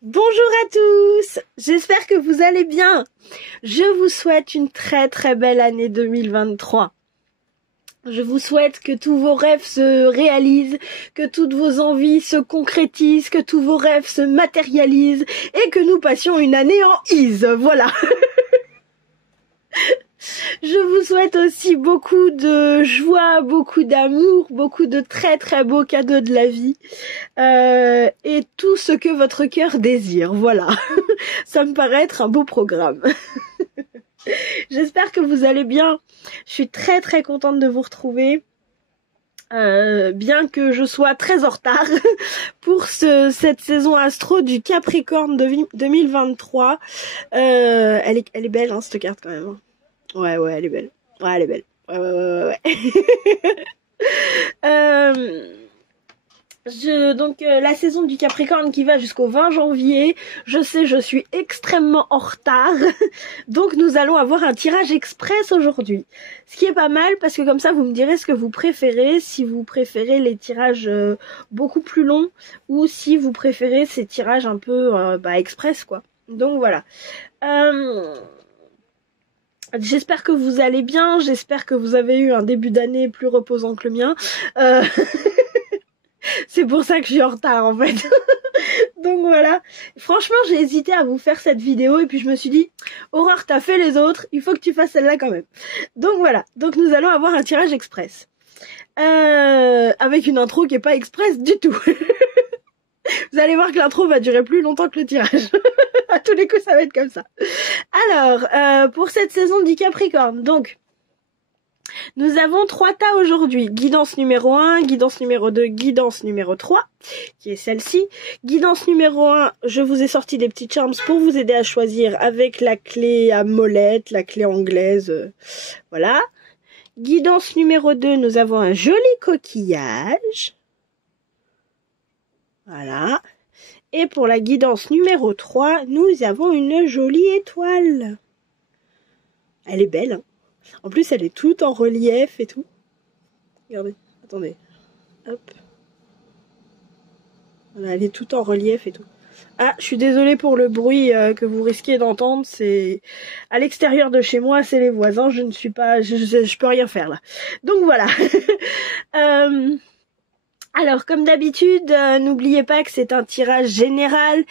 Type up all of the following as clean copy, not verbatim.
Bonjour à tous, j'espère que vous allez bien. Je vous souhaite une très très belle année 2023. Je vous souhaite que tous vos rêves se réalisent, que toutes vos envies se concrétisent, que tous vos rêves se matérialisent et que nous passions une année en ease, voilà. Je vous souhaite aussi beaucoup de joie, beaucoup d'amour, beaucoup de très très beaux cadeaux de la vie et tout ce que votre cœur désire, voilà. Ça me paraît être un beau programme. J'espère que vous allez bien. Je suis très très contente de vous retrouver. Bien que je sois très en retard pour cette saison astro du Capricorne 2023. Elle est belle hein, cette carte quand même. Ouais, elle est belle. Ouais, elle est belle. Ouais. La saison du Capricorne qui va jusqu'au 20 janvier. Je sais, je suis extrêmement en retard. Donc nous allons avoir un tirage express aujourd'hui. Ce qui est pas mal parce que comme ça vous me direz ce que vous préférez. Si vous préférez les tirages beaucoup plus longs ou si vous préférez ces tirages un peu express quoi. Donc voilà. J'espère que vous allez bien, j'espère que vous avez eu un début d'année plus reposant que le mien. C'est pour ça que je suis en retard en fait. Donc voilà. Franchement, j'ai hésité à vous faire cette vidéo et puis je me suis dit, Aurore, t'as fait les autres, il faut que tu fasses celle-là quand même. Donc voilà. Donc nous allons avoir un tirage express. Avec une intro qui est pas express du tout. Vous allez voir que l'intro va durer plus longtemps que le tirage. À tous les coups, ça va être comme ça. Alors, pour cette saison du Capricorne, donc, nous avons 3 tas aujourd'hui. Guidance numéro 1, guidance numéro 2, guidance numéro 3, qui est celle-ci. Guidance numéro 1, je vous ai sorti des petits charms pour vous aider à choisir avec la clé à molette, la clé anglaise, voilà. Guidance numéro 2, nous avons un joli coquillage. Voilà. Et pour la guidance numéro 3, nous avons une jolie étoile. Elle est belle, hein. En plus, elle est toute en relief et tout. Regardez, attendez. Hop. Voilà, elle est toute en relief et tout. Ah, je suis désolée pour le bruit que vous risquez d'entendre. C'est à l'extérieur de chez moi, c'est les voisins. Je ne suis pas... Je peux rien faire là. Donc voilà. Alors, comme d'habitude, n'oubliez pas que c'est un tirage général.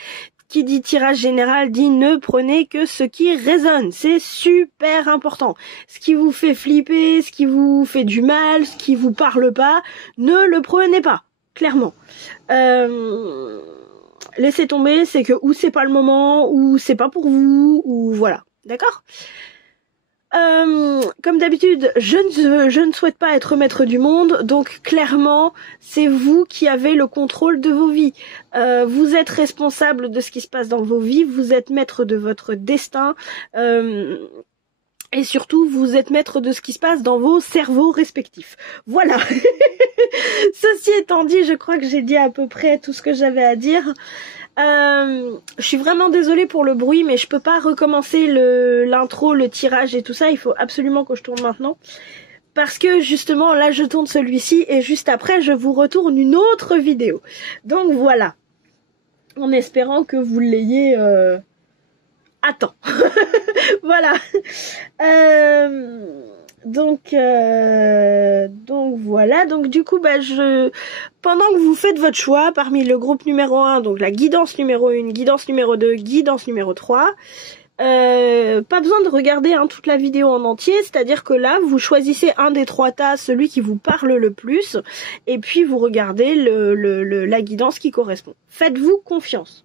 Qui dit tirage général dit ne prenez que ce qui résonne. C'est super important. Ce qui vous fait flipper, ce qui vous fait du mal, ce qui vous parle pas, ne le prenez pas. Clairement. Laissez tomber, c'est que ou c'est pas le moment, ou c'est pas pour vous, ou voilà. D'accord ? Comme d'habitude, je ne souhaite pas être maître du monde, donc clairement, c'est vous qui avez le contrôle de vos vies. Vous êtes responsable de ce qui se passe dans vos vies, vous êtes maître de votre destin, et surtout, vous êtes maître de ce qui se passe dans vos cerveaux respectifs. Voilà. Ceci étant dit, je crois que j'ai dit à peu près tout ce que j'avais à dire. Je suis vraiment désolée pour le bruit, mais je peux pas recommencer l'intro, le tirage et tout ça. Il faut absolument que je tourne maintenant. Parce que justement, là, je tourne celui-ci et juste après, je vous retourne une autre vidéo. Donc voilà. En espérant que vous l'ayez à temps. Voilà. Donc voilà, donc du coup pendant que vous faites votre choix parmi le groupe numéro 1, donc la guidance numéro 1, guidance numéro 2, guidance numéro 3, pas besoin de regarder toute la vidéo en entier, c'est-à-dire que là vous choisissez un des 3 tas, celui qui vous parle le plus, et puis vous regardez la guidance qui correspond. Faites-vous confiance.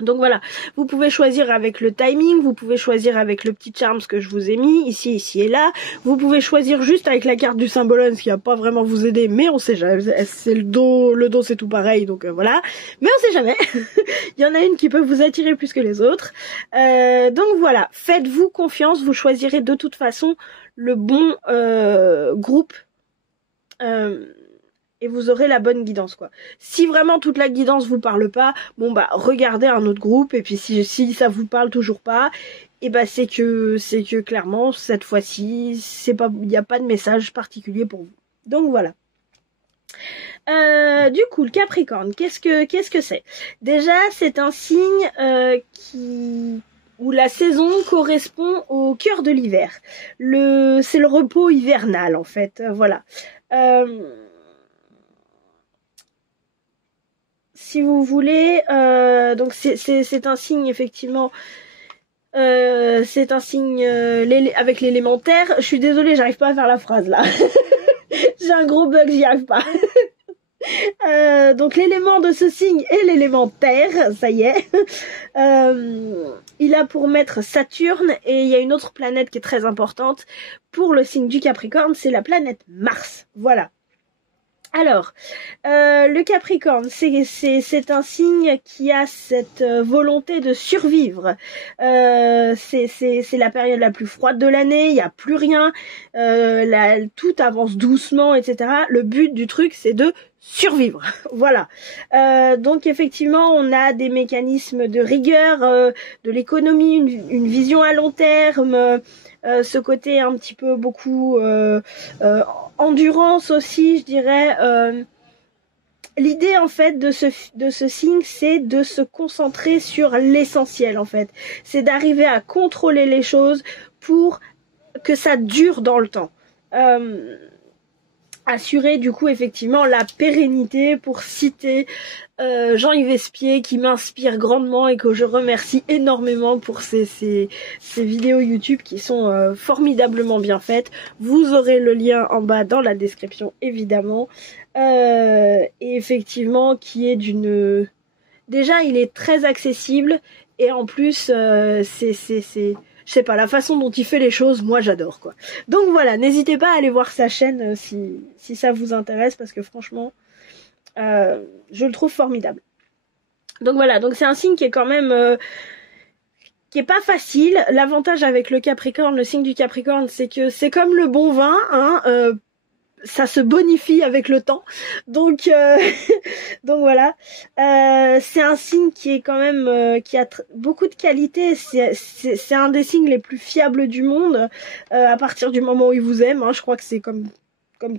Donc voilà, vous pouvez choisir avec le timing, vous pouvez choisir avec le petit charms que je vous ai mis, ici et là. Vous pouvez choisir juste avec la carte du symbolone, ce qui va pas vraiment vous aider, mais on sait jamais, c'est le dos c'est tout pareil, donc voilà. Mais on sait jamais, il y en a une qui peut vous attirer plus que les autres. Donc voilà, faites-vous confiance, vous choisirez de toute façon le bon groupe. Et vous aurez la bonne guidance quoi. Si vraiment toute la guidance vous parle pas, regardez un autre groupe et puis si ça vous parle toujours pas, et c'est que clairement cette fois-ci, il n'y a pas de message particulier pour vous. Donc voilà. Du coup, le Capricorne, qu'est-ce que c'est? Déjà, c'est un signe où la saison correspond au cœur de l'hiver. C'est le repos hivernal en fait. Voilà. Si vous voulez, donc c'est un signe effectivement. C'est un signe avec l'élémentaire. Je suis désolée, j'arrive pas à faire la phrase là. J'ai un gros bug, j'y arrive pas. Donc l'élément de ce signe est l'élément terre, ça y est. Il a pour maître Saturne et il y a une autre planète qui est très importante pour le signe du Capricorne, c'est la planète Mars. Voilà. Alors, le Capricorne, c'est un signe qui a cette volonté de survivre. C'est la période la plus froide de l'année, il n'y a plus rien, tout avance doucement, etc. Le but du truc, c'est de survivre. Voilà. Donc effectivement, on a des mécanismes de rigueur, de l'économie, une vision à long terme, ce côté un petit peu beaucoup endurance aussi, je dirais. L'idée en fait de ce signe, c'est de se concentrer sur l'essentiel en fait. C'est d'arriver à contrôler les choses pour que ça dure dans le temps. Assurer du coup effectivement la pérennité, pour citer Jean-Yves Espier, qui m'inspire grandement et que je remercie énormément pour ces vidéos YouTube qui sont formidablement bien faites. Vous aurez le lien en bas dans la description évidemment. Et effectivement qui est d'une... Déjà il est très accessible et en plus je sais pas, la façon dont il fait les choses, moi j'adore quoi. Donc voilà, n'hésitez pas à aller voir sa chaîne si ça vous intéresse, parce que franchement, je le trouve formidable. Donc voilà, donc c'est un signe qui est quand même... qui est pas facile. L'avantage avec le Capricorne, le signe du Capricorne, c'est que c'est comme le bon vin, hein, ça se bonifie avec le temps. Donc donc voilà. C'est un signe qui est quand même qui a beaucoup de qualités. C'est un des signes les plus fiables du monde à partir du moment où il vous aime. Hein, je crois que c'est comme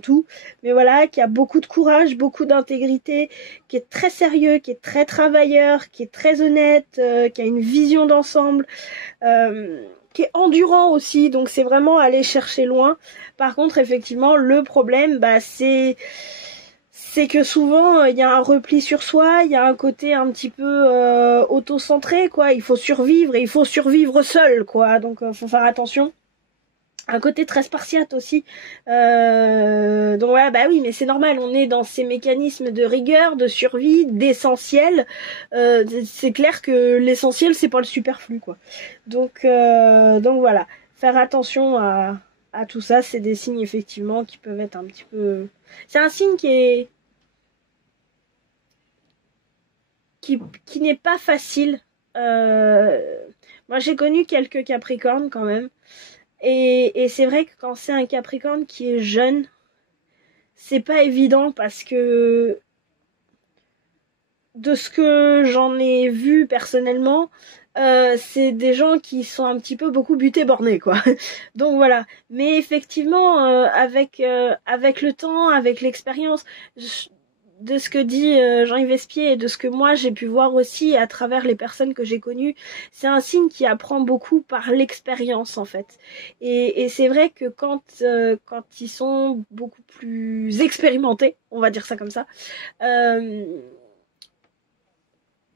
tout. Mais voilà, qui a beaucoup de courage, beaucoup d'intégrité, qui est très sérieux, qui est très travailleur, qui est très honnête, qui a une vision d'ensemble. Qui est endurant aussi, donc c'est vraiment aller chercher loin. Par contre, effectivement, le problème, c'est que souvent il y a un repli sur soi, il y a un côté un petit peu auto-centré, quoi. Il faut survivre et il faut survivre seul, quoi. Donc faut faire attention. Un côté très spartiate aussi. Donc voilà, bah oui, mais c'est normal, on est dans ces mécanismes de rigueur, de survie, d'essentiel. C'est clair que l'essentiel, c'est pas le superflu, quoi. Donc voilà, faire attention à tout ça, c'est des signes effectivement qui peuvent être un petit peu... C'est un signe qui n'est pas facile. Moi j'ai connu quelques Capricornes quand même. Et c'est vrai que quand c'est un Capricorne qui est jeune, c'est pas évident, parce que de ce que j'en ai vu personnellement, c'est des gens qui sont un petit peu beaucoup butés bornés, quoi. Donc voilà. Mais effectivement, avec le temps, avec l'expérience, de ce que dit Jean-Yves Espier et de ce que moi j'ai pu voir aussi à travers les personnes que j'ai connues, c'est un signe qui apprend beaucoup par l'expérience en fait. Et c'est vrai que quand ils sont beaucoup plus expérimentés, on va dire ça comme ça,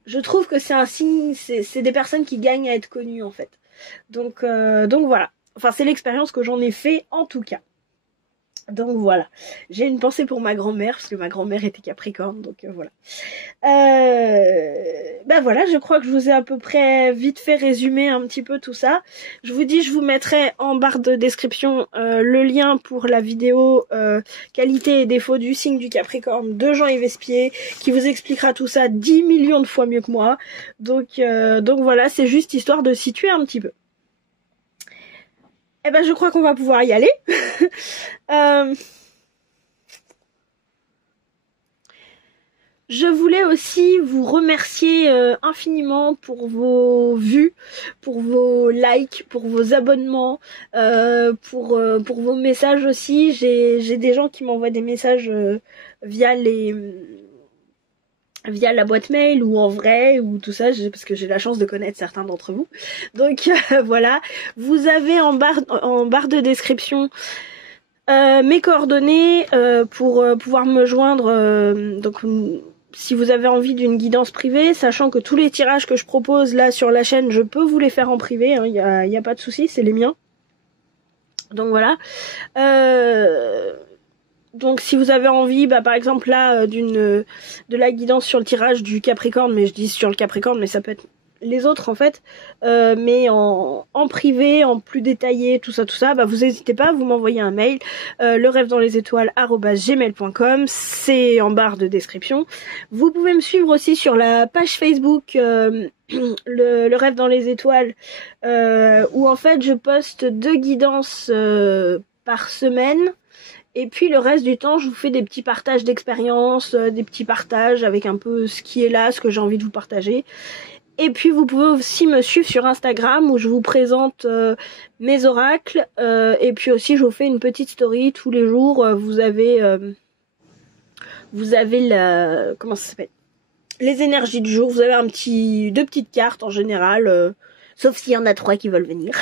je trouve que c'est un signe, c'est des personnes qui gagnent à être connues en fait. Donc voilà. Enfin, c'est l'expérience que j'en ai fait en tout cas. Donc voilà, j'ai une pensée pour ma grand-mère, parce que ma grand-mère était Capricorne, donc voilà. Voilà, je crois que je vous ai à peu près vite fait résumer un petit peu tout ça. Je vous dis, je vous mettrai en barre de description le lien pour la vidéo qualité et défauts du signe du Capricorne de Jean-Yves Espier, qui vous expliquera tout ça 10 millions de fois mieux que moi. Donc voilà, c'est juste histoire de situer un petit peu. Je crois qu'on va pouvoir y aller. Je voulais aussi vous remercier infiniment pour vos vues, pour vos likes, pour vos abonnements, pour vos messages aussi. J'ai des gens qui m'envoient des messages via la boîte mail ou en vrai ou tout ça, parce que j'ai la chance de connaître certains d'entre vous. Donc voilà, vous avez en barre de description mes coordonnées pour pouvoir me joindre. Donc si vous avez envie d'une guidance privée, sachant que tous les tirages que je propose là sur la chaîne, je peux vous les faire en privé, hein, y a pas de souci, c'est les miens. Donc voilà. Donc si vous avez envie, par exemple là, de la guidance sur le tirage du Capricorne, mais je dis sur le Capricorne, mais ça peut être les autres en fait, mais en privé, en plus détaillé, tout ça, vous n'hésitez pas, vous m'envoyez un mail, lerêvedanslesétoiles@gmail.com, c'est en barre de description. Vous pouvez me suivre aussi sur la page Facebook le rêve dans les étoiles, où en fait je poste 2 guidances par semaine. Et puis le reste du temps, je vous fais des petits partages d'expérience, des petits partages avec un peu ce qui est là, ce que j'ai envie de vous partager. Et puis vous pouvez aussi me suivre sur Instagram où je vous présente mes oracles. Et puis aussi je vous fais une petite story tous les jours. Vous avez la... Comment ça s'appelle ? Les énergies du jour. Vous avez 2 petites cartes en général. Sauf s'il y en a 3 qui veulent venir.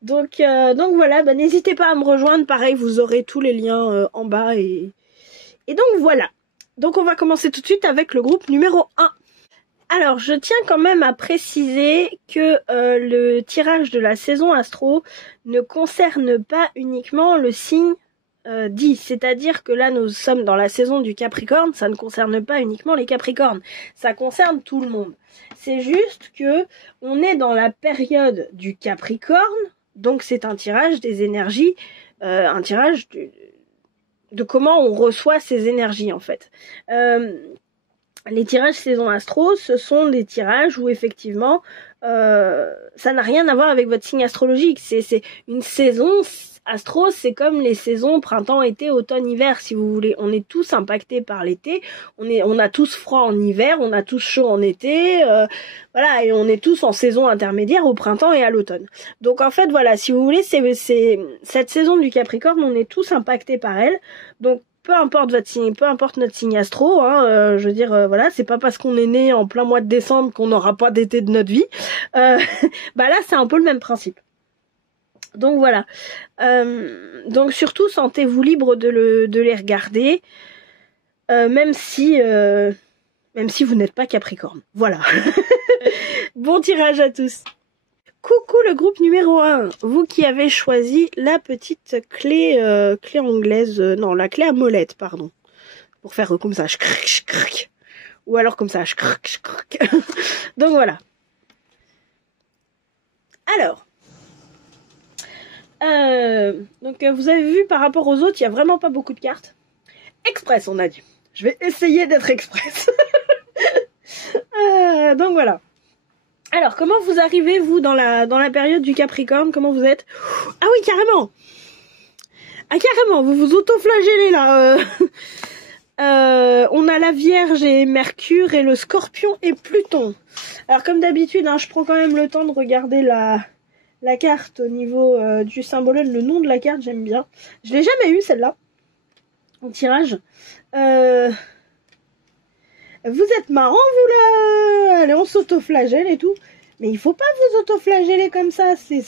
donc voilà, n'hésitez pas à me rejoindre. Pareil, vous aurez tous les liens en bas. Et donc voilà. Donc on va commencer tout de suite avec le groupe numéro 1. Alors, je tiens quand même à préciser que le tirage de la saison astro ne concerne pas uniquement le signe 10. C'est-à-dire que là, nous sommes dans la saison du Capricorne. Ça ne concerne pas uniquement les Capricornes. Ça concerne tout le monde. C'est juste que on est dans la période du Capricorne. Donc, c'est un tirage des énergies. Un tirage de comment on reçoit ces énergies, en fait. Les tirages saison astro, ce sont des tirages où effectivement ça n'a rien à voir avec votre signe astrologique. C'est une saison astro, c'est comme les saisons printemps, été, automne, hiver, si vous voulez. On est tous impactés par l'été. On a tous froid en hiver, on a tous chaud en été, voilà, et on est tous en saison intermédiaire au printemps et à l'automne. Donc en fait, voilà, si vous voulez, c'est cette saison du Capricorne, on est tous impactés par elle. Donc peu importe votre signe, peu importe notre signe astro, je veux dire, voilà, c'est pas parce qu'on est né en plein mois de décembre qu'on n'aura pas d'été de notre vie. Là, c'est un peu le même principe. Donc voilà. Donc surtout, sentez-vous libre de les regarder, même si vous n'êtes pas Capricorne. Voilà. Bon tirage à tous. Coucou le groupe numéro 1, vous qui avez choisi la petite clé anglaise, non, la clé à molette, pardon, pour faire comme ça, ou alors comme ça, donc voilà. Alors, donc vous avez vu par rapport aux autres, il n'y a vraiment pas beaucoup de cartes. Express, on a dit. Je vais essayer d'être express. Donc voilà. Alors, comment vous arrivez, vous, dans la période du Capricorne? Comment vous êtes? Ah oui, carrément. Ah, carrément, vous vous auto-flagellez, là. On a la Vierge et Mercure et le Scorpion et Pluton. Alors, comme d'habitude, je prends quand même le temps de regarder la carte au niveau du symbole. Le nom de la carte, j'aime bien. Je l'ai jamais eu, celle-là, en tirage. Vous êtes marrant, vous, là. Allez, on s'auto-flagelle et tout. Mais il faut pas vous auto-flageller comme ça. C'est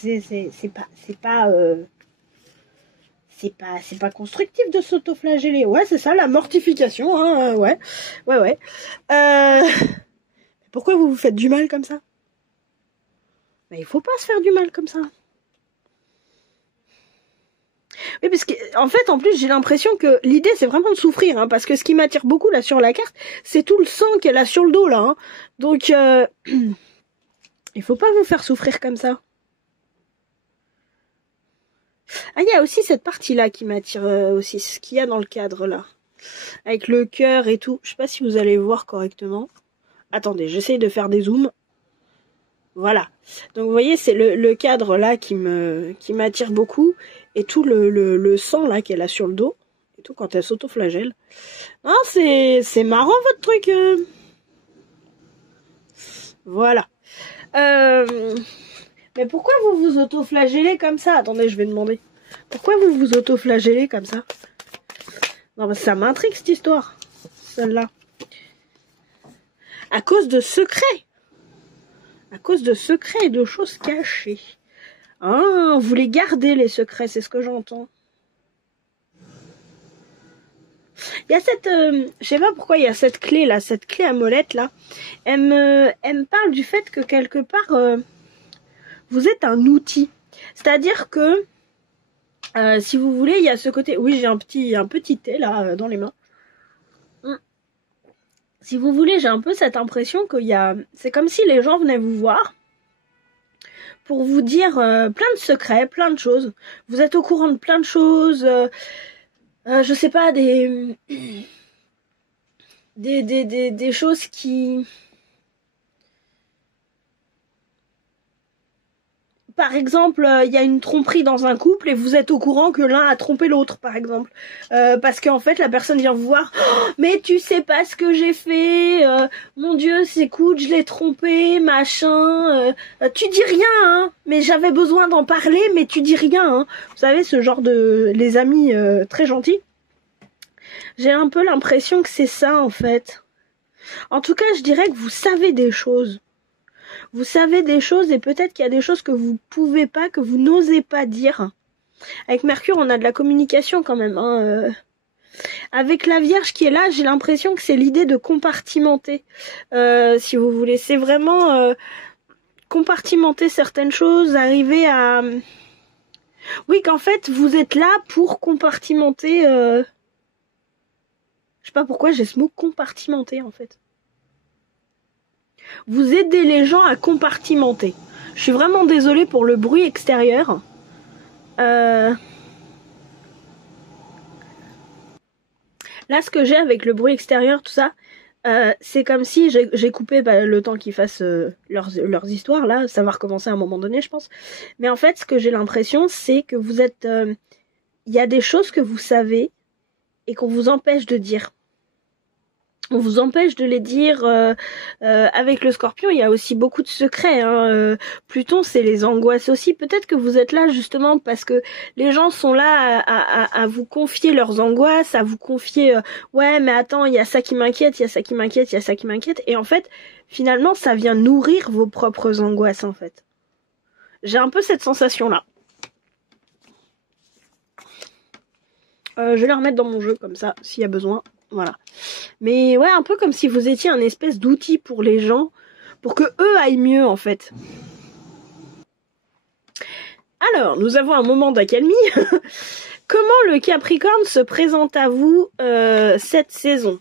pas constructif de s'auto-flageller. Ouais, c'est ça, la mortification, hein, ouais. Pourquoi vous vous faites du mal comme ça? Mais il faut pas se faire du mal comme ça. Oui, parce que, en fait, en plus, j'ai l'impression que l'idée, c'est vraiment de souffrir, parce que ce qui m'attire beaucoup, là, sur la carte, c'est tout le sang qu'elle a sur le dos, là, Donc, il faut pas vous faire souffrir comme ça. Ah, il y a aussi cette partie-là qui m'attire aussi, ce qu'il y a dans le cadre, là. Avec le cœur et tout. Je sais pas si vous allez voir correctement. Attendez, j'essaye de faire des zooms. Voilà. Donc vous voyez, c'est le cadre là qui m'attire beaucoup. Et tout le sang là qu'elle a sur le dos. et tout quand elle s'auto-flagelle. Non, c'est marrant votre truc. Voilà. Mais pourquoi vous vous auto-flagellez comme ça? Attendez, je vais demander. Pourquoi vous vous auto-flagellez comme ça? Non, mais ça m'intrigue cette histoire. Celle-là. À cause de secrets. À cause de secrets et de choses cachées. Ah, vous les gardez les secrets, c'est ce que j'entends. Il y a cette, je sais pas pourquoi il y a cette clé là, cette clé à molette là. Elle me parle du fait que quelque part, vous êtes un outil. C'est-à-dire que, si vous voulez, il y a ce côté. Oui, j'ai un petit thé là dans les mains. Si vous voulez, j'ai un peu cette impression qu'il y a, c'est comme si les gens venaient vous voir pour vous dire plein de secrets, plein de choses. Vous êtes au courant de plein de choses. Je sais pas, des choses qui... Par exemple, il y a une tromperie dans un couple et vous êtes au courant que l'un a trompé l'autre, par exemple. Parce qu'en fait, la personne vient vous voir. Oh, mais tu sais pas ce que j'ai fait. Mon Dieu, écoute, je l'ai trompé, machin. Tu dis rien, hein. Mais j'avais besoin d'en parler, mais tu dis rien, hein. Vous savez, ce genre de... Les amis très gentils. J'ai un peu l'impression que c'est ça, en fait. En tout cas, je dirais que vous savez des choses. Vous savez des choses et peut-être qu'il y a des choses que vous pouvez pas, que vous n'osez pas dire. Avec Mercure, on a de la communication quand même. Hein. Avec la Vierge qui est là, j'ai l'impression que c'est l'idée de compartimenter. Si vous voulez, c'est vraiment compartimenter certaines choses, arriver à... Oui, qu'en fait, vous êtes là pour compartimenter... Je sais pas pourquoi j'ai ce mot compartimenter en fait. Vous aidez les gens à compartimenter. Je suis vraiment désolée pour le bruit extérieur. Là, ce que j'ai avec le bruit extérieur, tout ça, c'est comme si j'ai coupé le temps qu'ils fassent leurs histoires. Là, ça va recommencer à un moment donné, je pense. Mais en fait, ce que j'ai l'impression, c'est que vous êtes... Il y a des choses que vous savez et qu'on vous empêche de dire. On vous empêche de les dire. Avec le Scorpion, il y a aussi beaucoup de secrets. Hein. Pluton, c'est les angoisses aussi. Peut-être que vous êtes là justement parce que les gens sont là à vous confier leurs angoisses, à vous confier ouais, mais attends, il y a ça qui m'inquiète, il y a ça qui m'inquiète, il y a ça qui m'inquiète. Et en fait, finalement, ça vient nourrir vos propres angoisses, en fait. J'ai un peu cette sensation-là. Je vais la remettre dans mon jeu, comme ça, s'il y a besoin. Voilà. Mais ouais, un peu comme si vous étiez un espèce d'outil pour les gens, pour que eux aillent mieux, en fait. Alors, nous avons un moment d'accalmie. Comment le Capricorne se présente à vous cette saison?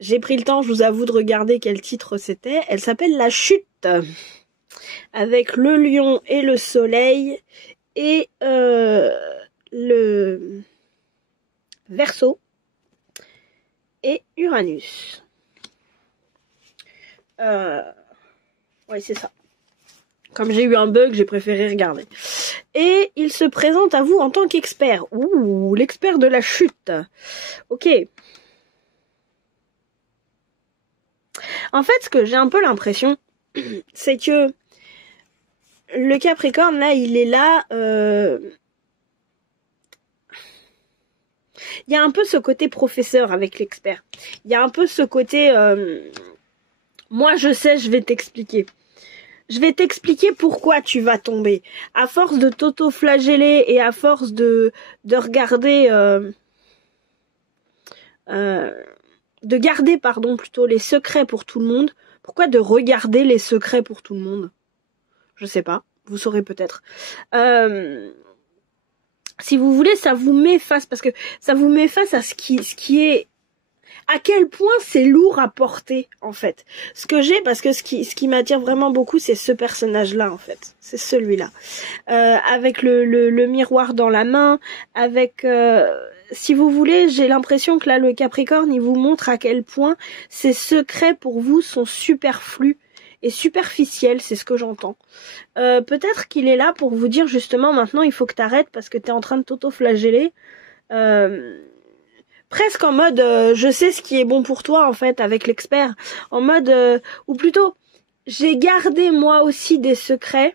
J'ai pris le temps, je vous avoue, de regarder quel titre c'était. Elle s'appelle La Chute. Avec le lion et le soleil et le Verseau et Uranus. Ouais, c'est ça. Comme j'ai eu un bug, j'ai préféré regarder. Et il se présente à vous en tant qu'expert. Ouh, l'expert de la chute. Ok. En fait, ce que j'ai un peu l'impression, c'est que le Capricorne, là, il est là... Il y a un peu ce côté professeur avec l'expert. Il y a un peu ce côté... moi, je sais, je vais t'expliquer. Je vais t'expliquer pourquoi tu vas tomber. À force de t'auto-flageller et à force de regarder... de garder, pardon, plutôt les secrets pour tout le monde. Pourquoi de regarder les secrets pour tout le monde? Je sais pas. Vous saurez peut-être. Si vous voulez, ça vous met face, parce que ça vous met face à ce qui est, à quel point c'est lourd à porter, en fait. Ce que j'ai, parce que ce qui m'attire vraiment beaucoup, c'est ce personnage-là, en fait. C'est celui-là. Avec le miroir dans la main, avec, si vous voulez, j'ai l'impression que là, le Capricorne, il vous montre à quel point ces secrets pour vous sont superflus et superficiel, c'est ce que j'entends. Peut-être qu'il est là pour vous dire justement maintenant il faut que t'arrêtes parce que t'es en train de t'auto-flageller. presque en mode je sais ce qui est bon pour toi en fait avec l'expert, en mode ou plutôt j'ai gardé moi aussi des secrets.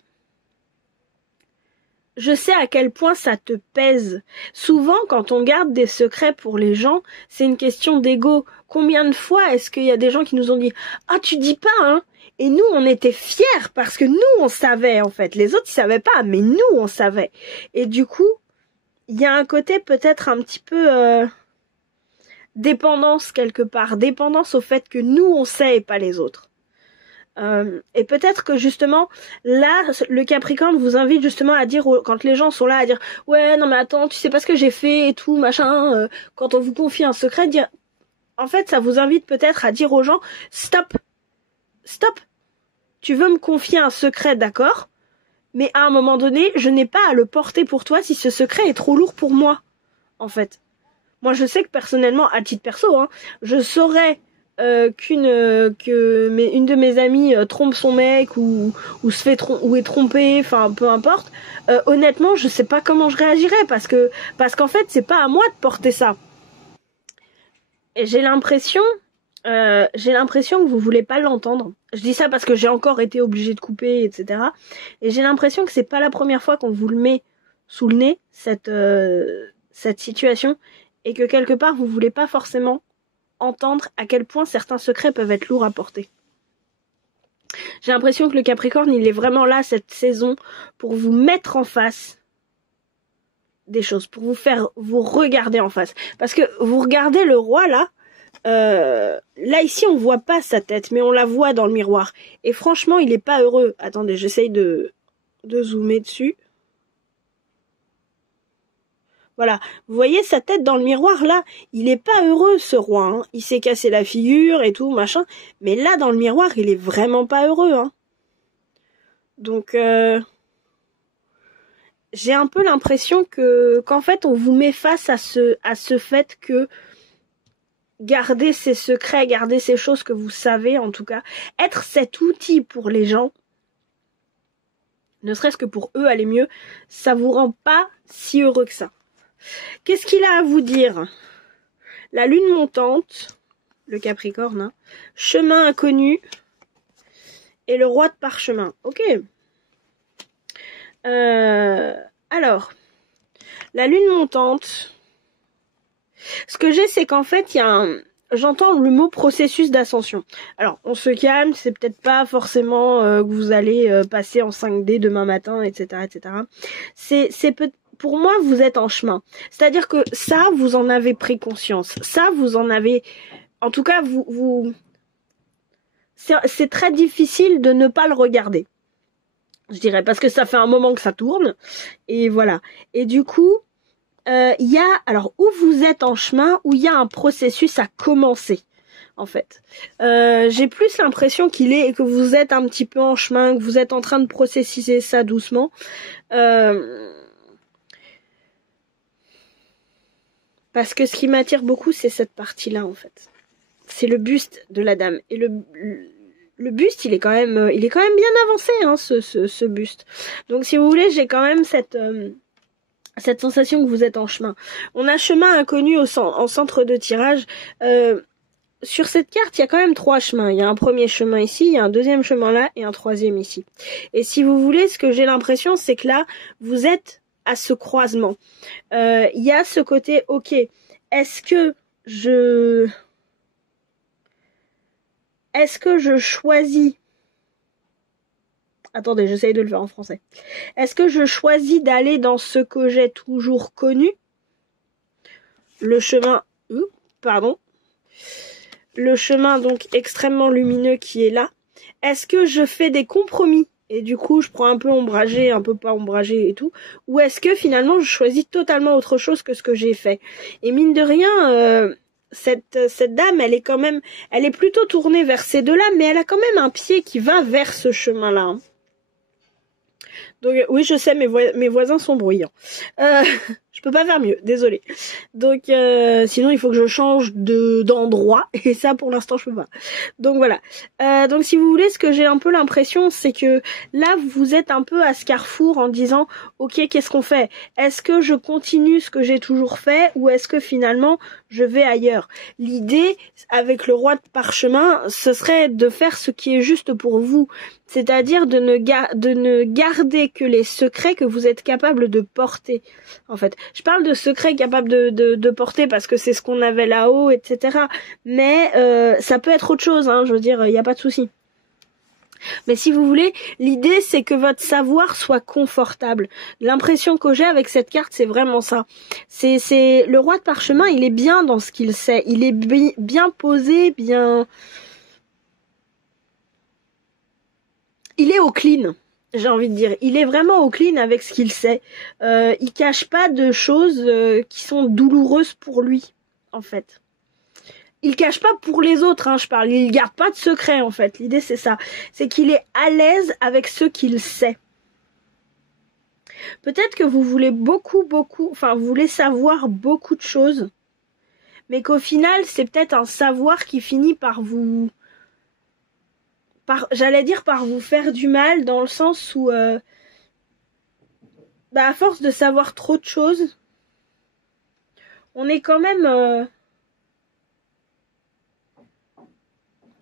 Je sais à quel point ça te pèse. Souvent, quand on garde des secrets pour les gens, c'est une question d'ego. Combien de fois est-ce qu'il y a des gens qui nous ont dit « Ah, tu dis pas, hein ?» Et nous, on était fiers parce que nous, on savait, en fait. Les autres, ils savaient pas, mais nous, on savait. Et du coup, il y a un côté peut-être un petit peu dépendance quelque part. Dépendance au fait que nous, on sait et pas les autres. Et peut-être que justement là le Capricorne vous invite justement à dire quand les gens sont là à dire ouais non mais attends tu sais pas ce que j'ai fait et tout machin quand on vous confie un secret dire en fait ça vous invite peut-être à dire aux gens stop tu veux me confier un secret d'accord mais à un moment donné je n'ai pas à le porter pour toi si ce secret est trop lourd pour moi en fait moi je sais que personnellement à titre perso je saurais une de mes amies trompe son mec ou se fait ou est trompée, enfin peu importe. Honnêtement, je sais pas comment je réagirais parce qu'en fait, c'est pas à moi de porter ça. Et j'ai l'impression que vous voulez pas l'entendre. Je dis ça parce que j'ai encore été obligée de couper, etc. Et j'ai l'impression que c'est pas la première fois qu'on vous le met sous le nez cette situation et que quelque part vous voulez pas forcément entendre à quel point certains secrets peuvent être lourds à porter. J'ai l'impression que le Capricorne, il est vraiment là cette saison pour vous mettre en face des choses, pour vous faire vous regarder en face. Parce que vous regardez le roi là, là ici on voit pas sa tête, mais on la voit dans le miroir. Et franchement, il est pas heureux. Attendez, j'essaye de zoomer dessus. Voilà, vous voyez sa tête dans le miroir là, il est pas heureux ce roi, hein. Il s'est cassé la figure et tout, machin, mais là dans le miroir, il est vraiment pas heureux, hein. Donc j'ai un peu l'impression qu'en fait on vous met face à ce fait que garder ses secrets, garder ces choses que vous savez en tout cas, être cet outil pour les gens, ne serait-ce que pour eux aller mieux, ça vous rend pas si heureux que ça. Qu'est-ce qu'il a à vous dire? La lune montante, le Capricorne, hein, chemin inconnu et le roi de parchemin. Ok. Alors, la lune montante, ce que j'ai, c'est qu'en fait, il y a j'entends le mot processus d'ascension. Alors, on se calme, c'est peut-être pas forcément que vous allez passer en 5D demain matin, etc., etc. C'est peut-être pour moi, vous êtes en chemin. C'est-à-dire que ça, vous en avez pris conscience. Ça, vous en avez... En tout cas, c'est très difficile de ne pas le regarder. Je dirais, parce que ça fait un moment que ça tourne. Et voilà. Et du coup, il y a... Alors, où vous êtes en chemin, où il y a un processus à commencer, en fait. J'ai plus l'impression que vous êtes un petit peu en chemin, que vous êtes en train de processer ça doucement. Parce que ce qui m'attire beaucoup, c'est cette partie-là, en fait. C'est le buste de la dame. Et le buste, il est quand même bien avancé, hein, ce buste. Donc, si vous voulez, j'ai quand même cette sensation que vous êtes en chemin. On a chemin inconnu en centre de tirage. Sur cette carte, il y a quand même 3 chemins. Il y a un premier chemin ici, il y a un deuxième chemin là et un troisième ici. Et si vous voulez, ce que j'ai l'impression, c'est que là, vous êtes à ce croisement. Il y a ce côté, ok, est-ce que je choisis... Attendez, j'essaye de le faire en français. Est-ce que je choisis d'aller dans ce que j'ai toujours connu? Le chemin... Le chemin donc extrêmement lumineux qui est là. Est-ce que je fais des compromis? Et du coup, je prends un peu ombragé, un peu pas ombragé et tout. Ou est-ce que finalement, je choisis totalement autre chose que ce que j'ai fait? Et mine de rien, cette dame, elle est plutôt tournée vers ces deux-là, mais elle a quand même un pied qui va vers ce chemin-là. Donc oui, je sais, mes voisins sont bruyants. Je peux pas faire mieux, désolé. Donc sinon il faut que je change d'endroit et ça pour l'instant je peux pas. Donc voilà. Donc si vous voulez, ce que j'ai un peu l'impression, c'est que là vous êtes un peu à ce carrefour en disant ok, qu'est-ce qu'on fait? Est-ce que je continue ce que j'ai toujours fait ou est-ce que finalement je vais ailleurs? L'idée avec le roi de parchemin, ce serait de faire ce qui est juste pour vous. C'est-à-dire de ne garder que les secrets que vous êtes capable de porter, en fait. Je parle de secrets capables de porter parce que c'est ce qu'on avait là-haut, etc. Mais ça peut être autre chose, hein, je veux dire, il n'y a pas de souci. Mais si vous voulez, l'idée c'est que votre savoir soit confortable. L'impression que j'ai avec cette carte, c'est vraiment ça. C'est le roi de parchemin, il est bien dans ce qu'il sait. Il est bien posé, bien... Il est au clean, j'ai envie de dire. Il est vraiment au clean avec ce qu'il sait. Il cache pas de choses qui sont douloureuses pour lui, en fait. Il cache pas pour les autres, hein, je parle. Il garde pas de secret, en fait. L'idée, c'est ça. C'est qu'il est à l'aise avec ce qu'il sait. Peut-être que vous voulez vous voulez savoir beaucoup de choses, mais qu'au final, c'est peut-être un savoir qui finit par vous... j'allais dire par vous faire du mal, dans le sens où à force de savoir trop de choses, on est quand même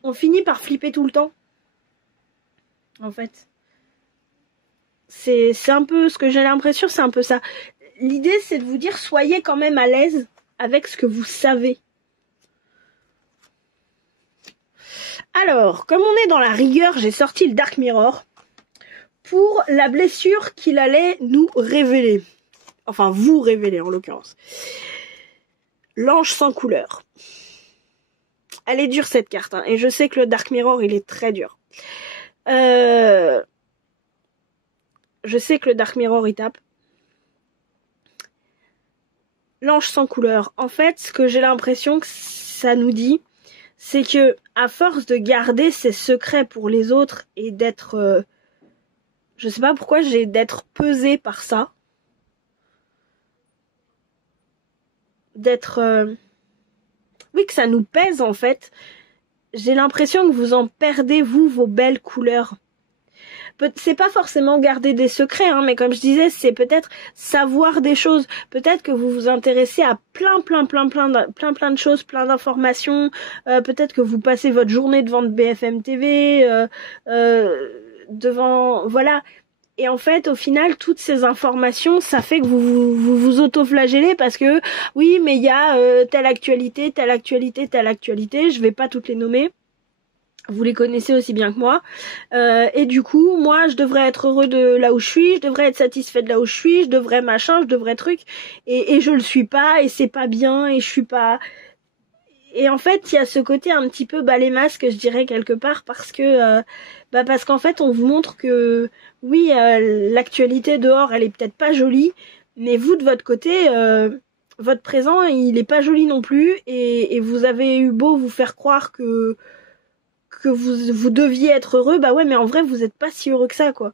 on finit par flipper tout le temps, en fait. C'est un peu ce que j'ai l'impression, c'est un peu ça. L'idée, c'est de vous dire, soyez quand même à l'aise avec ce que vous savez. Alors, comme on est dans la rigueur, j'ai sorti le Dark Mirror pour la blessure qu'il allait nous révéler. Enfin, vous révéler en l'occurrence. L'ange sans couleur. Elle est dure cette carte, hein, et je sais que le Dark Mirror, il est très dur. Je sais que le Dark Mirror, il tape. L'ange sans couleur. En fait, ce que j'ai l'impression que ça nous dit, c'est que à force de garder ses secrets pour les autres et d'être... je sais pas pourquoi d'être pesé par ça. D'être... oui, que ça nous pèse en fait. J'ai l'impression que vous en perdez, vous, vos belles couleurs. C'est pas forcément garder des secrets, hein, mais comme je disais, c'est peut-être savoir des choses. Peut-être que vous vous intéressez à plein de choses, plein d'informations. Peut-être que vous passez votre journée devant BFM TV, devant... Voilà. Et en fait, au final, toutes ces informations, ça fait que vous auto-flagellez parce que, oui, mais il y a telle actualité, je vais pas toutes les nommer. Vous les connaissez aussi bien que moi. Et du coup, moi, je devrais être heureux de là où je suis, je devrais être satisfait de là où je suis, je devrais machin, je devrais truc. Et je le suis pas, et c'est pas bien, et je suis pas... Et en fait, il y a ce côté un petit peu balai masque, je dirais, quelque part, parce que... parce qu'en fait, on vous montre que, oui, l'actualité dehors, elle est peut-être pas jolie, mais vous, de votre côté... votre présent, il est pas joli non plus, et vous avez eu beau vous faire croire que vous deviez être heureux, bah ouais, mais en vrai, vous êtes pas si heureux que ça, quoi.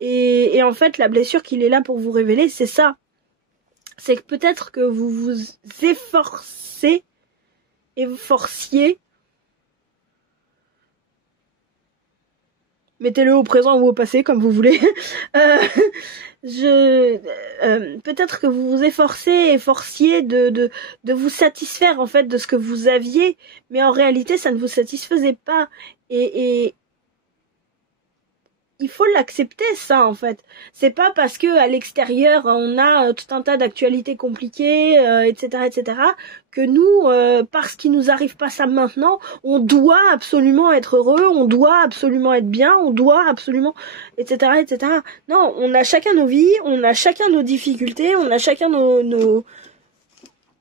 Et en fait, la blessure qu'il est là pour vous révéler, c'est ça. C'est que peut-être que vous vous efforciez, mettez-le au présent ou au passé, comme vous voulez. Peut-être que vous vous efforciez de vous satisfaire en fait de ce que vous aviez, mais en réalité ça ne vous satisfaisait pas, et il faut l'accepter, ça, en fait. C'est pas parce que à l'extérieur on a tout un tas d'actualités compliquées, etc., que nous, parce qu'il nous arrive pas ça maintenant, on doit absolument être heureux, on doit absolument être bien, on doit absolument, etc. Non, on a chacun nos vies, on a chacun nos difficultés, on a chacun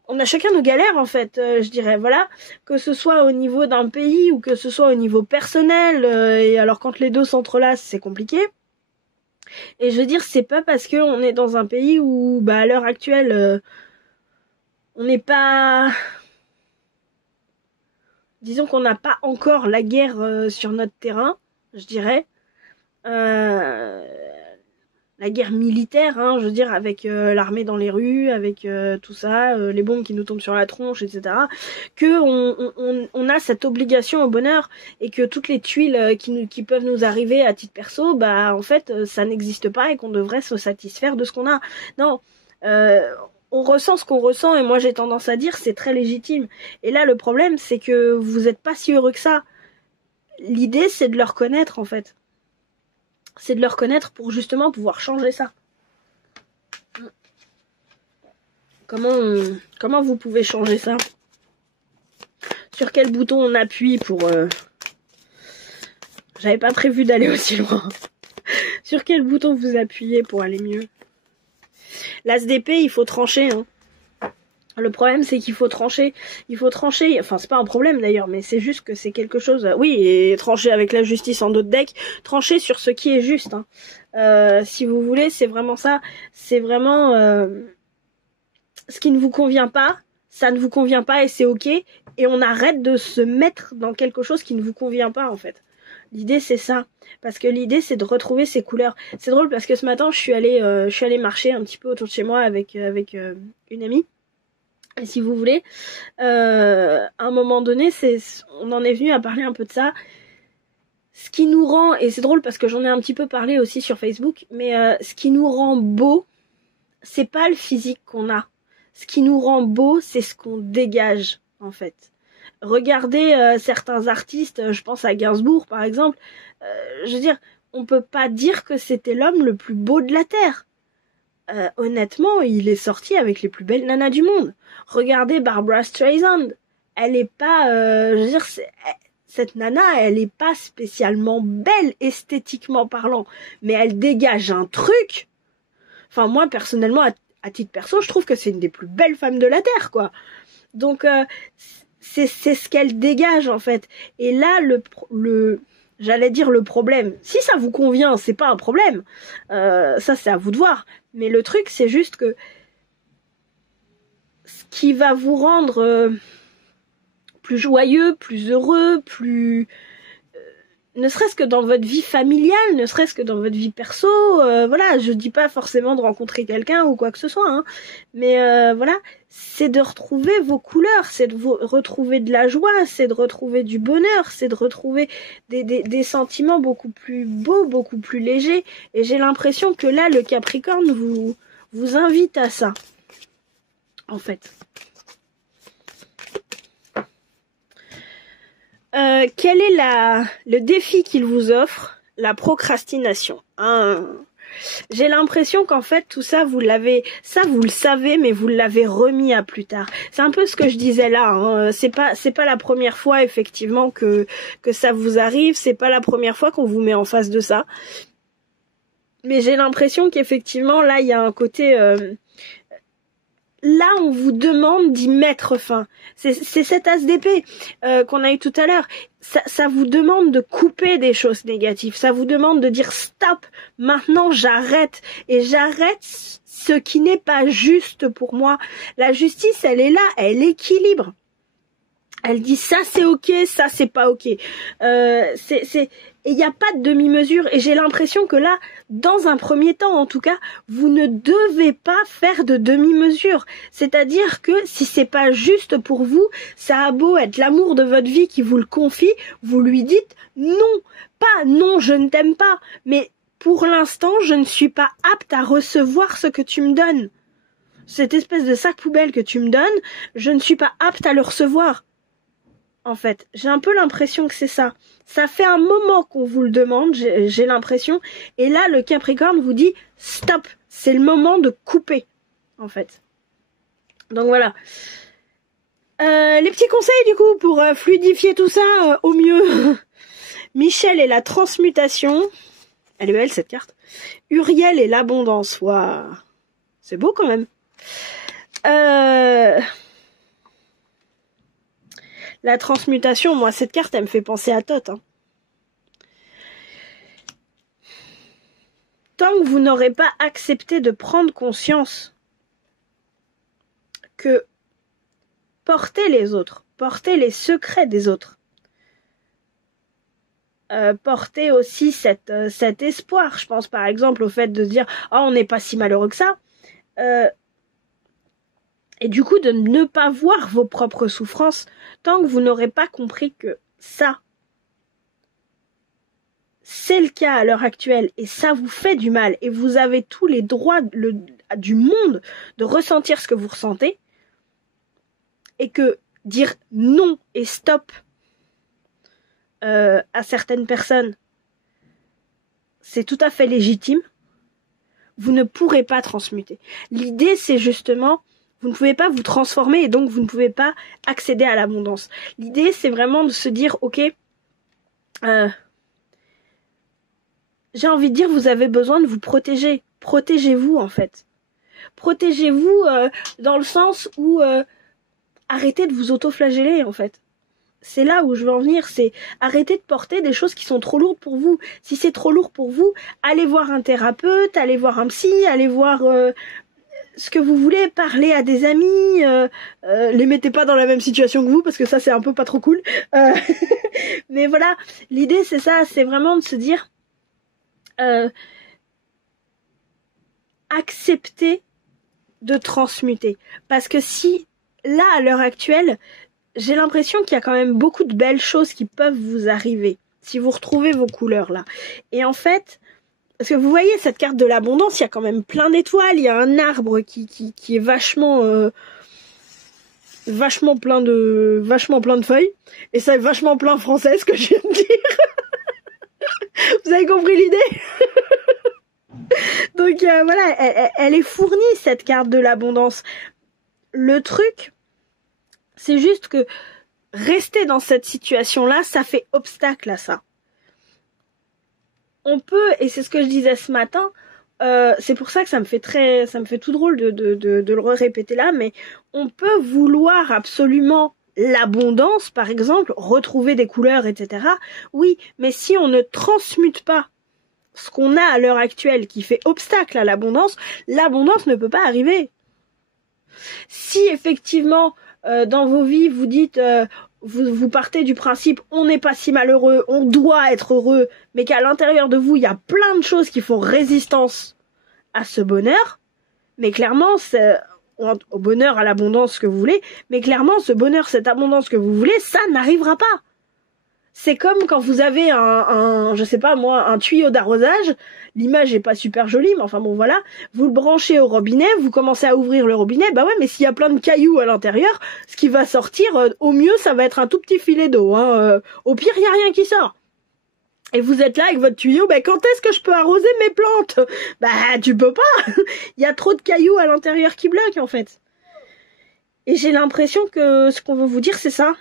on a chacun nos galères, en fait, je dirais, voilà, que ce soit au niveau d'un pays ou que ce soit au niveau personnel, et alors quand les deux s'entrelacent, c'est compliqué. Et je veux dire, c'est pas parce que on est dans un pays où, à l'heure actuelle, on n'est pas... Disons qu'on n'a pas encore la guerre sur notre terrain, je dirais. la guerre militaire, hein, je veux dire, avec l'armée dans les rues, avec tout ça, les bombes qui nous tombent sur la tronche, etc. Que on a cette obligation au bonheur et que toutes les tuiles qui peuvent nous arriver à titre perso, bah en fait, ça n'existe pas et qu'on devrait se satisfaire de ce qu'on a. Non, on ressent ce qu'on ressent et moi j'ai tendance à dire c'est très légitime. Et là le problème c'est que vous êtes pas si heureux que ça. L'idée c'est de le reconnaître en fait. C'est de le reconnaître pour justement pouvoir changer ça. Comment vous pouvez changer ça? Sur quel bouton on appuie pour... J'avais pas prévu d'aller aussi loin. Sur quel bouton vous appuyez pour aller mieux? L'as d'épée, il faut trancher. Hein. Le problème, c'est qu'il faut trancher. Il faut trancher. Enfin, c'est pas un problème d'ailleurs, mais c'est juste que c'est quelque chose. Oui, et trancher avec la justice en d'autres decks. Trancher sur ce qui est juste. Hein. Si vous voulez, c'est vraiment ça. C'est vraiment ce qui ne vous convient pas. Ça ne vous convient pas et c'est ok. Et on arrête de se mettre dans quelque chose qui ne vous convient pas en fait. L'idée c'est ça, parce que l'idée c'est de retrouver ses couleurs. C'est drôle parce que ce matin je suis allée marcher un petit peu autour de chez moi avec une amie. Et si vous voulez, à un moment donné, on en est venu à parler un peu de ça. Ce qui nous rend, et c'est drôle parce que j'en ai un petit peu parlé aussi sur Facebook, mais ce qui nous rend beau, c'est pas le physique qu'on a. Ce qui nous rend beau, c'est ce qu'on dégage en fait. Regardez certains artistes, je pense à Gainsbourg par exemple, je veux dire, on peut pas dire que c'était l'homme le plus beau de la Terre. Honnêtement, il est sorti avec les plus belles nanas du monde. Regardez Barbra Streisand, elle est pas, je veux dire, cette nana, elle est pas spécialement belle esthétiquement parlant, mais elle dégage un truc. Enfin moi personnellement, à titre perso, je trouve que c'est une des plus belles femmes de la Terre, quoi. Donc c'est ce qu'elle dégage en fait. Et là j'allais dire le problème. Si ça vous convient, c'est pas un problème. Ça c'est à vous de voir. Mais le truc c'est juste que ce qui va vous rendre plus joyeux, plus heureux, plus ne serait-ce que dans votre vie familiale, ne serait-ce que dans votre vie perso, voilà, je dis pas forcément de rencontrer quelqu'un ou quoi que ce soit, hein, mais voilà, c'est de retrouver vos couleurs, c'est de retrouver de la joie, c'est de retrouver du bonheur, c'est de retrouver des sentiments beaucoup plus beaux, beaucoup plus légers, et j'ai l'impression que là, le Capricorne vous invite à ça, en fait. Quel est le défi qu'il vous offre? La procrastination. J'ai l'impression qu'en fait tout ça vous le savez, mais vous l'avez remis à plus tard. C'est un peu ce que je disais là. Hein. C'est pas la première fois effectivement que ça vous arrive. C'est pas la première fois qu'on vous met en face de ça. Mais j'ai l'impression qu'effectivement là il y a un côté là, on vous demande d'y mettre fin. C'est cet as d'épée qu'on a eu tout à l'heure. Ça vous demande de couper des choses négatives. Ça vous demande de dire stop. Maintenant, j'arrête. Et j'arrête ce qui n'est pas juste pour moi. La justice, elle est là. Elle équilibre. Elle dit ça c'est ok, ça c'est pas ok. Et il n'y a pas de demi-mesure. Et j'ai l'impression que là, dans un premier temps en tout cas, vous ne devez pas faire de demi-mesure. C'est-à-dire que si c'est pas juste pour vous, ça a beau être l'amour de votre vie qui vous le confie, vous lui dites non. Pas non, je ne t'aime pas. Mais pour l'instant, je ne suis pas apte à recevoir ce que tu me donnes. Cette espèce de sac poubelle que tu me donnes, je ne suis pas apte à le recevoir. En fait, j'ai un peu l'impression que c'est ça. Ça fait un moment qu'on vous le demande, j'ai l'impression. Et là, le Capricorne vous dit stop, c'est le moment de couper, en fait. Donc voilà. Les petits conseils du coup pour fluidifier tout ça au mieux. Michel et la transmutation. Elle est belle cette carte. Uriel et l'abondance. Waouh. C'est beau quand même. La transmutation, moi, cette carte, elle me fait penser à Thoth. Hein. Tant que vous n'aurez pas accepté de prendre conscience que porter les autres, porter les secrets des autres, porter aussi cet espoir. Je pense par exemple au fait de se dire « Oh, on n'est pas si malheureux que ça ». Et du coup, de ne pas voir vos propres souffrances tant que vous n'aurez pas compris que ça, c'est le cas à l'heure actuelle et ça vous fait du mal et vous avez tous les droits du monde de ressentir ce que vous ressentez et que dire non et stop à certaines personnes, c'est tout à fait légitime, vous ne pourrez pas transmuter. L'idée, c'est justement, vous ne pouvez pas vous transformer et donc vous ne pouvez pas accéder à l'abondance. L'idée, c'est vraiment de se dire, ok, j'ai envie de dire, vous avez besoin de vous protéger. Protégez-vous, en fait. Protégez-vous dans le sens où arrêtez de vous auto-flageller, en fait. C'est là où je veux en venir, c'est arrêter de porter des choses qui sont trop lourdes pour vous. Si c'est trop lourd pour vous, allez voir un thérapeute, allez voir un psy, allez voir ce que vous voulez, parler à des amis, les mettez pas dans la même situation que vous, parce que ça c'est un peu pas trop cool. Mais voilà, l'idée c'est ça, c'est vraiment de se dire, accepter de transmuter. Parce que si, là à l'heure actuelle, j'ai l'impression qu'il y a quand même beaucoup de belles choses qui peuvent vous arriver si vous retrouvez vos couleurs là. Et en fait, parce que vous voyez cette carte de l'abondance, il y a quand même plein d'étoiles, il y a un arbre qui est vachement plein de feuilles et ça est vachement plein français ce que je viens de dire. Vous avez compris l'idée? Donc voilà, elle est fournie cette carte de l'abondance. Le truc, c'est juste que rester dans cette situation-là, ça fait obstacle à ça. On peut, et c'est ce que je disais ce matin, c'est pour ça que ça me fait tout drôle de le répéter là, mais on peut vouloir absolument l'abondance, par exemple, retrouver des couleurs, etc. Oui, mais si on ne transmute pas ce qu'on a à l'heure actuelle qui fait obstacle à l'abondance ne peut pas arriver. Si effectivement dans vos vies vous dites vous partez du principe on n'est pas si malheureux, on doit être heureux, mais qu'à l'intérieur de vous il y a plein de choses qui font résistance à ce bonheur, mais clairement c'est au bonheur, à l'abondance, ce que vous voulez, mais clairement ce bonheur, cette abondance que vous voulez, ça n'arrivera pas. C'est comme quand vous avez je sais pas moi, un tuyau d'arrosage, l'image est pas super jolie, mais enfin bon voilà, vous le branchez au robinet, vous commencez à ouvrir le robinet, bah ouais, mais s'il y a plein de cailloux à l'intérieur, ce qui va sortir, au mieux ça va être un tout petit filet d'eau, hein, au pire il y a rien qui sort. Et vous êtes là avec votre tuyau, bah quand est-ce que je peux arroser mes plantes? Bah tu peux pas, il y a trop de cailloux à l'intérieur qui bloquent en fait. Et j'ai l'impression que ce qu'on veut vous dire c'est ça.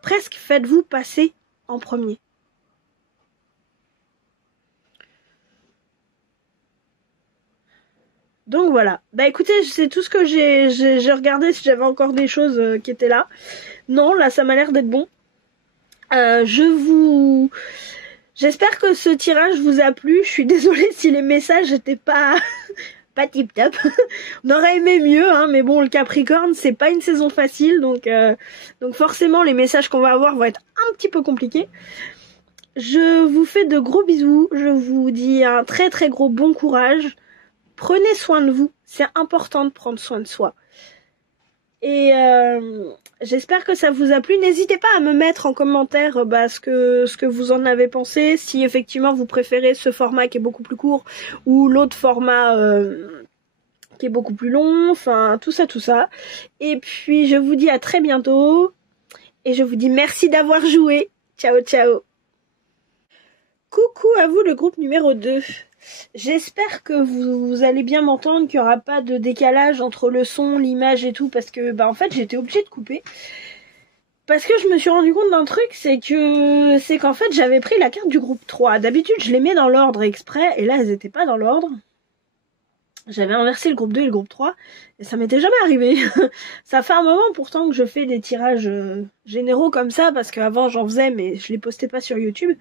Presque faites-vous passer en premier. Donc voilà. Bah écoutez, c'est tout ce que j'ai regardé si j'avais encore des choses qui étaient là. Non, là ça m'a l'air d'être bon. J'espère que ce tirage vous a plu. Je suis désolée si les messages étaient pas pas tip top. On aurait aimé mieux, hein, mais bon, le Capricorne, c'est pas une saison facile, donc forcément les messages qu'on va avoir vont être un petit peu compliqués. Je vous fais de gros bisous, je vous dis un très très gros bon courage. Prenez soin de vous, c'est important de prendre soin de soi. Et j'espère que ça vous a plu. N'hésitez pas à me mettre en commentaire ce que vous en avez pensé, si effectivement vous préférez ce format qui est beaucoup plus court ou l'autre format qui est beaucoup plus long, enfin tout ça. Et puis je vous dis à très bientôt et je vous dis merci d'avoir joué. Ciao ciao. Coucou à vous le groupe numéro 2. J'espère que vous allez bien m'entendre, qu'il n'y aura pas de décalage entre le son, l'image et tout, parce que en fait j'étais obligée de couper. Parce que je me suis rendu compte d'un truc, c'est qu'en fait j'avais pris la carte du groupe 3. D'habitude je les mets dans l'ordre exprès, et là elles n'étaient pas dans l'ordre. J'avais inversé le groupe 2 et le groupe 3, et ça m'était jamais arrivé. Ça fait un moment pourtant que je fais des tirages généraux comme ça, parce qu'avant j'en faisais, mais je les postais pas sur YouTube.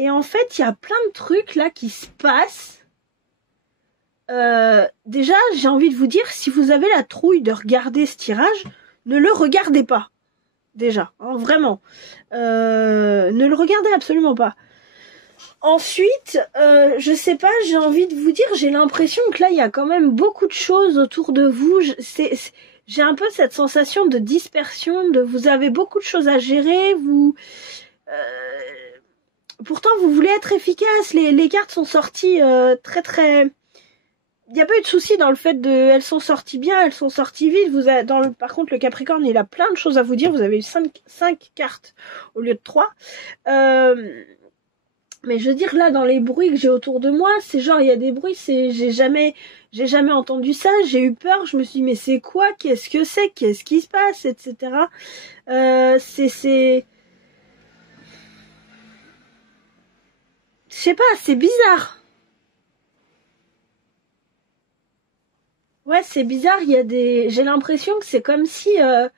Et en fait, il y a plein de trucs là qui se passent. Déjà, j'ai envie de vous dire, si vous avez la trouille de regarder ce tirage, ne le regardez pas. Déjà, hein, vraiment. Ne le regardez absolument pas. Ensuite, je sais pas, j'ai envie de vous dire, j'ai l'impression que là, il y a quand même beaucoup de choses autour de vous. J'ai un peu cette sensation de dispersion, vous avez beaucoup de choses à gérer, pourtant vous voulez être efficace, les cartes sont sorties très... Il n'y a pas eu de souci dans le fait elles sont sorties bien, elles sont sorties vite. Par contre, le Capricorne, il a plein de choses à vous dire. Vous avez eu 5 cartes au lieu de 3. Mais je veux dire, là, dans les bruits que j'ai autour de moi, c'est genre, il y a des bruits, j'ai jamais entendu ça, j'ai eu peur, je me suis dit, mais c'est quoi? Qu'est-ce que c'est? Qu'est-ce qui se passe? Etc. Je sais pas, c'est bizarre. Ouais, c'est bizarre, j'ai l'impression que c'est comme si il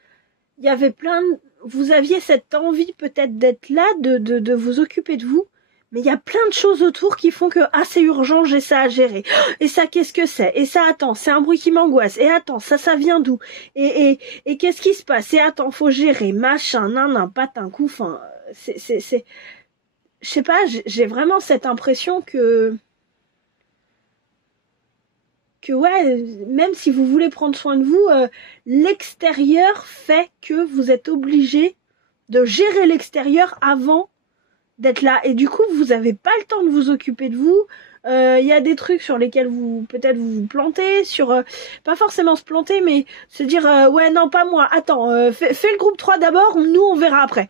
y avait vous aviez cette envie peut-être d'être là, de vous occuper de vous, mais il y a plein de choses autour qui font que c'est urgent, j'ai ça à gérer. Et ça, qu'est-ce que c'est? Et ça, attends, c'est un bruit qui m'angoisse. Et attends, ça vient d'où? Et qu'est-ce qui se passe? Et attends, faut gérer, machin, nan, patin, coup, enfin, je sais pas, j'ai vraiment cette impression que ouais, même si vous voulez prendre soin de vous, l'extérieur fait que vous êtes obligé de gérer l'extérieur avant d'être là. Et du coup, vous n'avez pas le temps de vous occuper de vous. Il y a des trucs sur lesquels peut-être vous plantez, pas forcément se planter, mais se dire ouais, non, pas moi, attends, fais le groupe 3 d'abord, nous on verra après.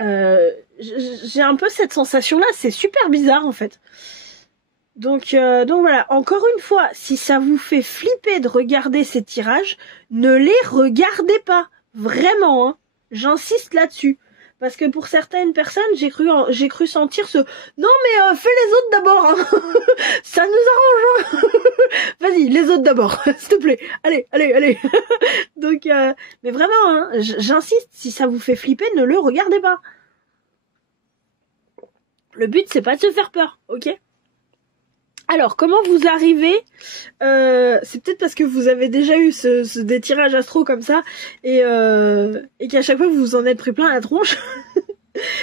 J'ai un peu cette sensation-là, c'est super bizarre en fait. Donc voilà, encore une fois, si ça vous fait flipper de regarder ces tirages, ne les regardez pas. Vraiment, hein. J'insiste là-dessus. Parce que pour certaines personnes, j'ai cru sentir ce « Non mais fais les autres d'abord, hein. Ça nous arrange, hein. Vas-y, les autres d'abord, s'il te plaît. Allez. » Donc, mais vraiment, hein, j'insiste, si ça vous fait flipper, ne le regardez pas. Le but, c'est pas de se faire peur, ok ? Alors, comment vous arrivez c'est peut-être parce que vous avez déjà eu des tirages astro comme ça et qu'à chaque fois vous vous en êtes pris plein la tronche.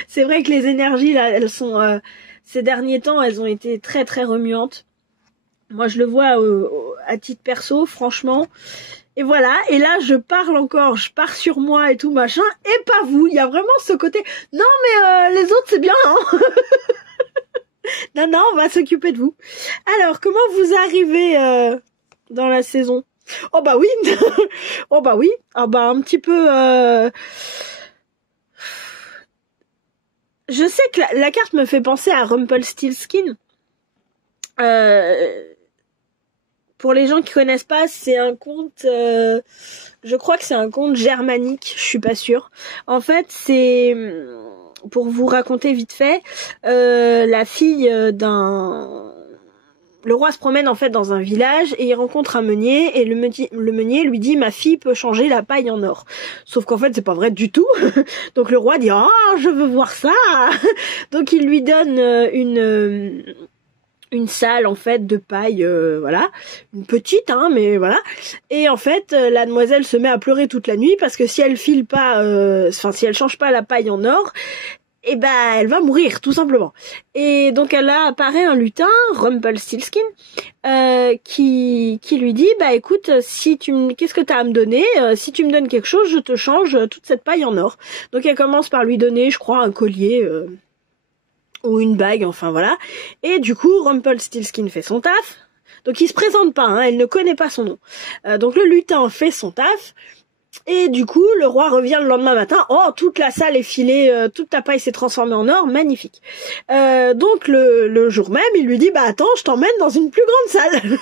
C'est vrai que les énergies là, elles sont ces derniers temps, elles ont été très très remuantes. Moi, je le vois à titre perso, franchement. Et voilà, et là je pars sur moi et tout machin, et pas vous. Il y a vraiment ce côté. Non mais les autres c'est bien, hein. Non, on va s'occuper de vous. Alors, comment vous arrivez dans la saison? Oh bah oui. Oh bah oui. Ah bah un petit peu... Je sais que la carte me fait penser à Rumpelstiltskin. Pour les gens qui connaissent pas, c'est un conte... je crois que c'est un conte germanique, je suis pas sûre. En fait, c'est... Pour vous raconter vite fait, la fille le roi se promène en fait dans un village et il rencontre un meunier et le meunier lui dit ma fille peut changer la paille en or. Sauf qu'en fait c'est pas vrai du tout. Donc le roi dit je veux voir ça. Donc il lui donne une salle en fait de paille, voilà, une petite mais voilà. Et en fait la demoiselle se met à pleurer toute la nuit parce que si elle file pas, si elle change pas la paille en or, et elle va mourir tout simplement. Et donc là apparaît un lutin, Rumpelstiltskin, qui lui dit écoute, qu'est-ce que t'as à me donner, si tu me donnes quelque chose, je te change toute cette paille en or. Donc elle commence par lui donner, je crois, un collier ou une bague, enfin voilà. Et du coup, Rumpelstiltskin fait son taf. Donc il se présente pas, elle ne connaît pas son nom. Donc le lutin fait son taf. Et du coup, le roi revient le lendemain matin. Oh, toute la salle est filée, toute ta paille s'est transformée en or, magnifique. Donc le jour même, il lui dit attends, je t'emmène dans une plus grande salle.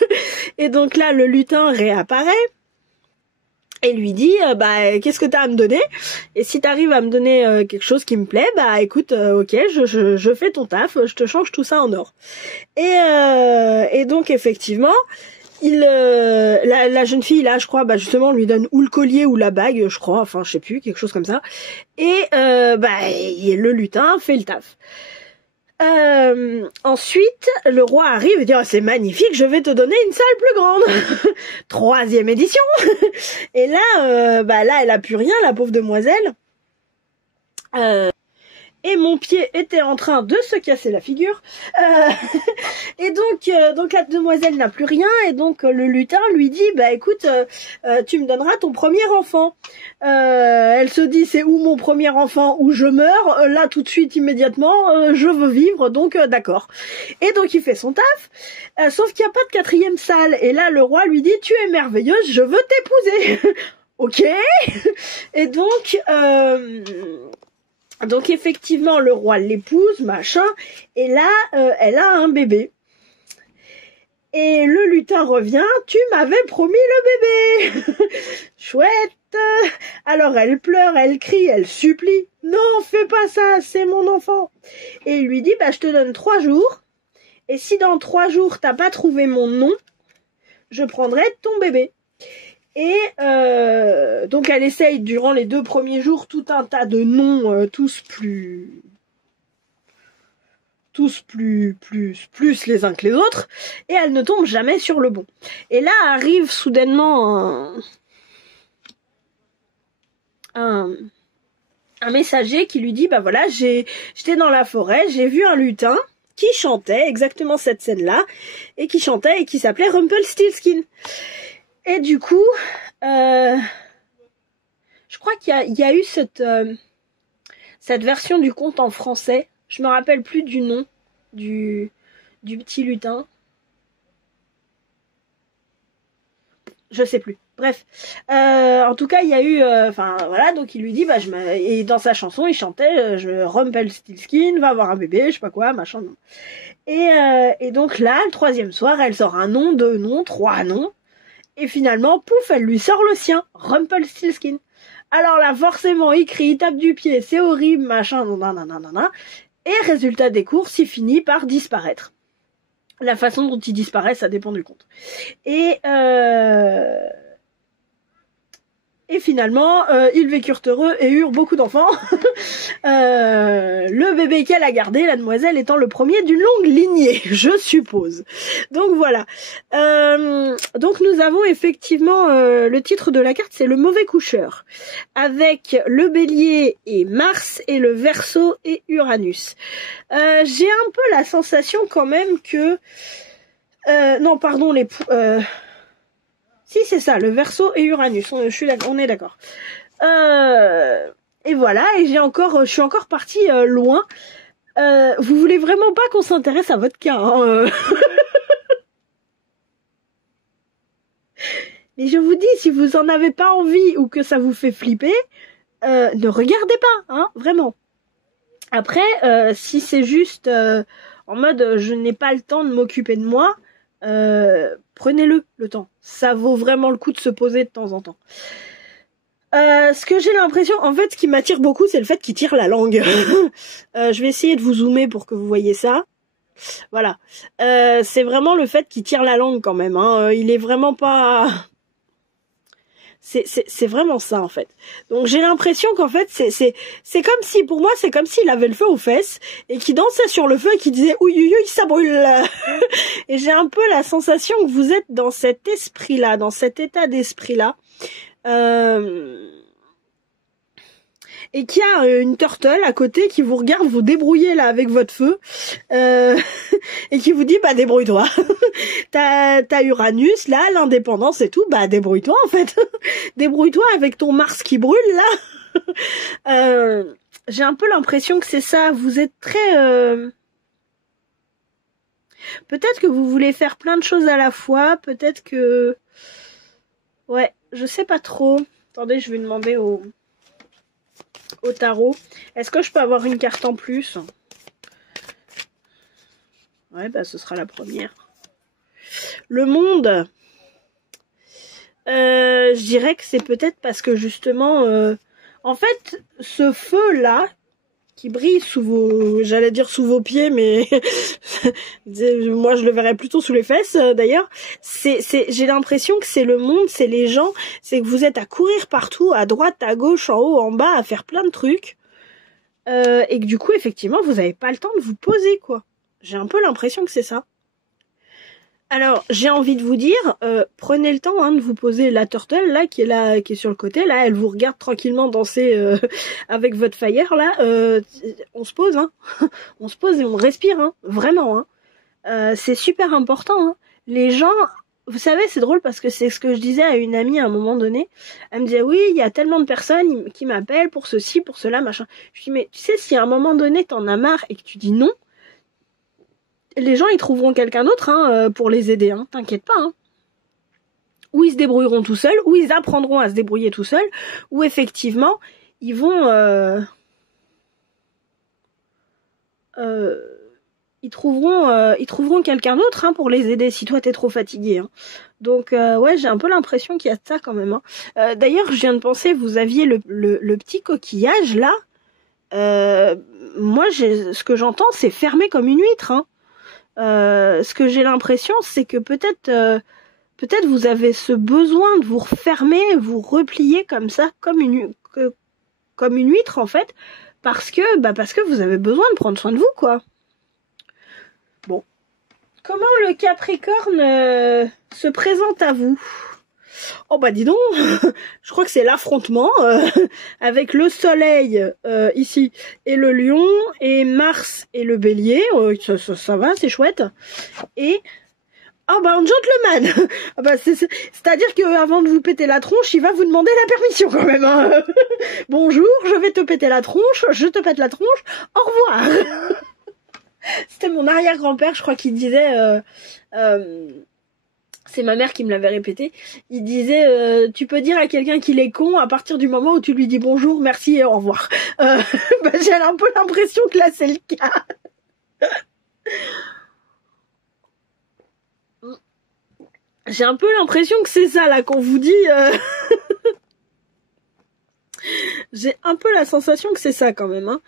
Et donc là, le lutin réapparaît. Et lui dit qu'est-ce que t'as à me donner? Et si t'arrives à me donner quelque chose qui me plaît, écoute, ok, je fais ton taf, je te change tout ça en or. Et donc effectivement, la jeune fille là, je crois, justement, lui donne ou le collier ou la bague, je crois, enfin je sais plus, quelque chose comme ça. Et le lutin fait le taf. Ensuite, le roi arrive et dit, oh, c'est magnifique, je vais te donner une salle plus grande. 3e édition. Et là, là, elle a plus rien, la pauvre demoiselle. Et mon pied était en train de se casser la figure. Et donc la demoiselle n'a plus rien. Et donc le lutin lui dit, bah écoute, tu me donneras ton premier enfant. Elle se dit, c'est où mon premier enfant ou je meurs. Là tout de suite, immédiatement, je veux vivre, donc d'accord. Et donc il fait son taf. Sauf qu'il n'y a pas de 4e salle. Et là le roi lui dit, tu es merveilleuse, je veux t'épouser. Ok. Et donc effectivement, le roi l'épouse, machin, et là, elle a un bébé. Et le lutin revient, tu m'avais promis le bébé. Chouette. Alors elle pleure, elle crie, elle supplie. Non, fais pas ça, c'est mon enfant. Et il lui dit, bah je te donne 3 jours. Et si dans 3 jours, t'as pas trouvé mon nom, je prendrai ton bébé. Et donc elle essaye durant les 2 premiers jours tout un tas de noms, tous plus les uns que les autres, et elle ne tombe jamais sur le bon. Et là arrive soudainement un messager qui lui dit, bah voilà, j'étais dans la forêt, j'ai vu un lutin qui chantait exactement cette scène-là, et qui chantait et qui s'appelait Rumpelstiltskin. Et du coup, je crois qu'il y a eu cette version du conte en français. Je me rappelle plus du nom du petit lutin. Je sais plus. Bref, en tout cas, il y a eu, voilà, donc il lui dit, bah et dans sa chanson, il chantait, Rumpelstiltskin va avoir un bébé, je sais pas quoi, machin. Non. Et donc là, le 3e soir, elle sort un nom, 2 noms, 3 noms. Et finalement, pouf, elle lui sort le sien, Rumpelstiltskin. Alors là, forcément, il crie, il tape du pied, c'est horrible, machin, nanana. Et résultat des courses, il finit par disparaître. La façon dont il disparaît, ça dépend du conte. Et finalement, ils vécurent heureux et eurent beaucoup d'enfants. Le bébé qu'elle a gardé, la demoiselle étant le premier d'une longue lignée, je suppose. Donc voilà. Donc nous avons effectivement le titre de la carte, c'est le mauvais coucheur, avec le bélier et Mars et le Verseau et Uranus. J'ai un peu la sensation quand même que non, pardon, si, c'est ça, le Verseau et Uranus, on est d'accord. Et voilà, et je suis encore partie loin. Vous voulez vraiment pas qu'on s'intéresse à votre cas, hein, Mais je vous dis, si vous en avez pas envie ou que ça vous fait flipper, ne regardez pas, hein, vraiment. Après, si c'est juste en mode je n'ai pas le temps de m'occuper de moi, prenez-le temps. Ça vaut vraiment le coup de se poser de temps en temps. Ce que j'ai l'impression, en fait, ce qui m'attire beaucoup, c'est le fait qu'il tire la langue. Je vais essayer de vous zoomer pour que vous voyez ça. Voilà. C'est vraiment le fait qu'il tire la langue quand même. Hein. Il est vraiment pas... C'est vraiment ça en fait. Donc j'ai l'impression qu'en fait c'est comme si, pour moi c'est comme s'il avait le feu aux fesses et qu'il dansait sur le feu et qu'il disait ouïe ça brûle. Et j'ai un peu la sensation que vous êtes dans cet esprit là, dans cet état d'esprit là, et qu'il y a une turtle à côté qui vous regarde vous débrouiller là avec votre feu, et qui vous dit bah débrouille-toi. T'as Uranus là, l'indépendance et tout, bah débrouille-toi en fait. Débrouille-toi avec ton Mars qui brûle là. J'ai un peu l'impression que c'est ça, vous êtes très... Peut-être que vous voulez faire plein de choses à la fois, peut-être que... Ouais, je sais pas trop. Attendez, je vais demander au tarot. Est-ce que je peux avoir une carte en plus? Ouais, bah ce sera la première. Le monde. Je dirais que c'est peut-être parce que justement, en fait, ce feu-là, qui brille sous vos, j'allais dire sous vos pieds, mais moi je le verrais plutôt sous les fesses d'ailleurs. J'ai l'impression que c'est le monde, c'est les gens, c'est que vous êtes à courir partout, à droite, à gauche, en haut, en bas, à faire plein de trucs. et que du coup, effectivement, vous n'avez pas le temps de vous poser, quoi. J'ai un peu l'impression que c'est ça. Alors, j'ai envie de vous dire, prenez le temps de vous poser la turtle, là, qui est sur le côté, là, elle vous regarde tranquillement danser avec votre fire, là, on se pose, on se pose et on respire, vraiment, c'est super important, Les gens, vous savez, c'est drôle parce que c'est ce que je disais à une amie à un moment donné, elle me disait, oui, il y a tellement de personnes qui m'appellent pour ceci, pour cela, machin. Je dis, mais tu sais, si à un moment donné, t'en as marre et que tu dis non, les gens, ils trouveront quelqu'un d'autre pour les aider, t'inquiète pas. Ou ils se débrouilleront tout seuls, ou ils apprendront à se débrouiller tout seuls, ou effectivement, ils vont... ils trouveront quelqu'un d'autre pour les aider si toi t'es trop fatigué. Donc ouais, j'ai un peu l'impression qu'il y a de ça quand même. D'ailleurs, je viens de penser, vous aviez le petit coquillage là. Moi, ce que j'entends, c'est fermé comme une huître. Ce que j'ai l'impression, c'est que peut-être vous avez ce besoin de vous refermer, vous replier comme ça, comme une huître en fait, parce que vous avez besoin de prendre soin de vous, quoi. Bon. Comment le Capricorne se présente à vous? Oh bah dis donc, je crois que c'est l'affrontement avec le soleil ici et le lion et Mars et le bélier, ça va, c'est chouette. Et ah bah un gentleman. Ah bah c'est-à-dire qu'avant de vous péter la tronche, il va vous demander la permission quand même. Bonjour, je vais te péter la tronche, je te pète la tronche, au revoir. C'était mon arrière-grand-père, je crois qu'il disait... c'est ma mère qui me l'avait répété. Il disait, tu peux dire à quelqu'un qu'il est con à partir du moment où tu lui dis bonjour, merci et au revoir. J'ai un peu l'impression que là c'est le cas. J'ai un peu l'impression que c'est ça là qu'on vous dit. J'ai un peu la sensation que c'est ça quand même.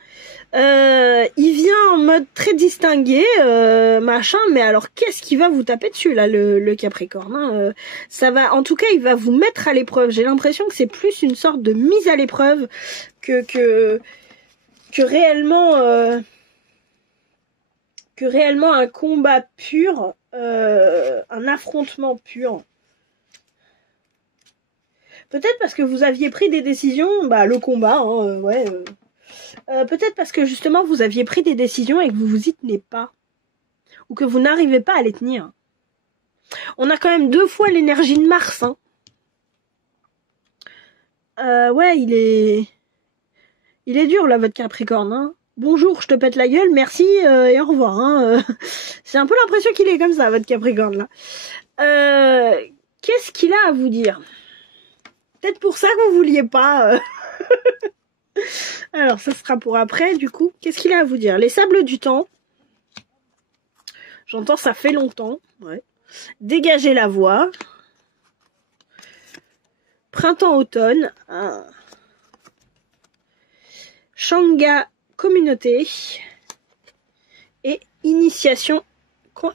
Il vient en mode très distingué, machin, mais alors qu'est-ce qui va vous taper dessus là, le Capricorne, ça va, en tout cas, il va vous mettre à l'épreuve. J'ai l'impression que c'est plus une sorte de mise à l'épreuve que réellement un combat pur, un affrontement pur. Peut-être parce que vous aviez pris des décisions, le combat, ouais. Peut-être parce que justement vous aviez pris des décisions et que vous vous y tenez pas. Ou que vous n'arrivez pas à les tenir. On a quand même 2 fois l'énergie de Mars. Ouais, il est dur là votre Capricorne. Bonjour, je te pète la gueule, merci et au revoir. J'ai un peu l'impression qu'il est comme ça votre Capricorne là. Qu'est-ce qu'il a à vous dire? Peut-être pour ça que vous vouliez pas. Alors, ça sera pour après, du coup. Qu'est-ce qu'il a à vous dire? Les sables du temps. J'entends, ça fait longtemps. Ouais. Dégager la voie. Printemps-automne. Shanga communauté. Et initiation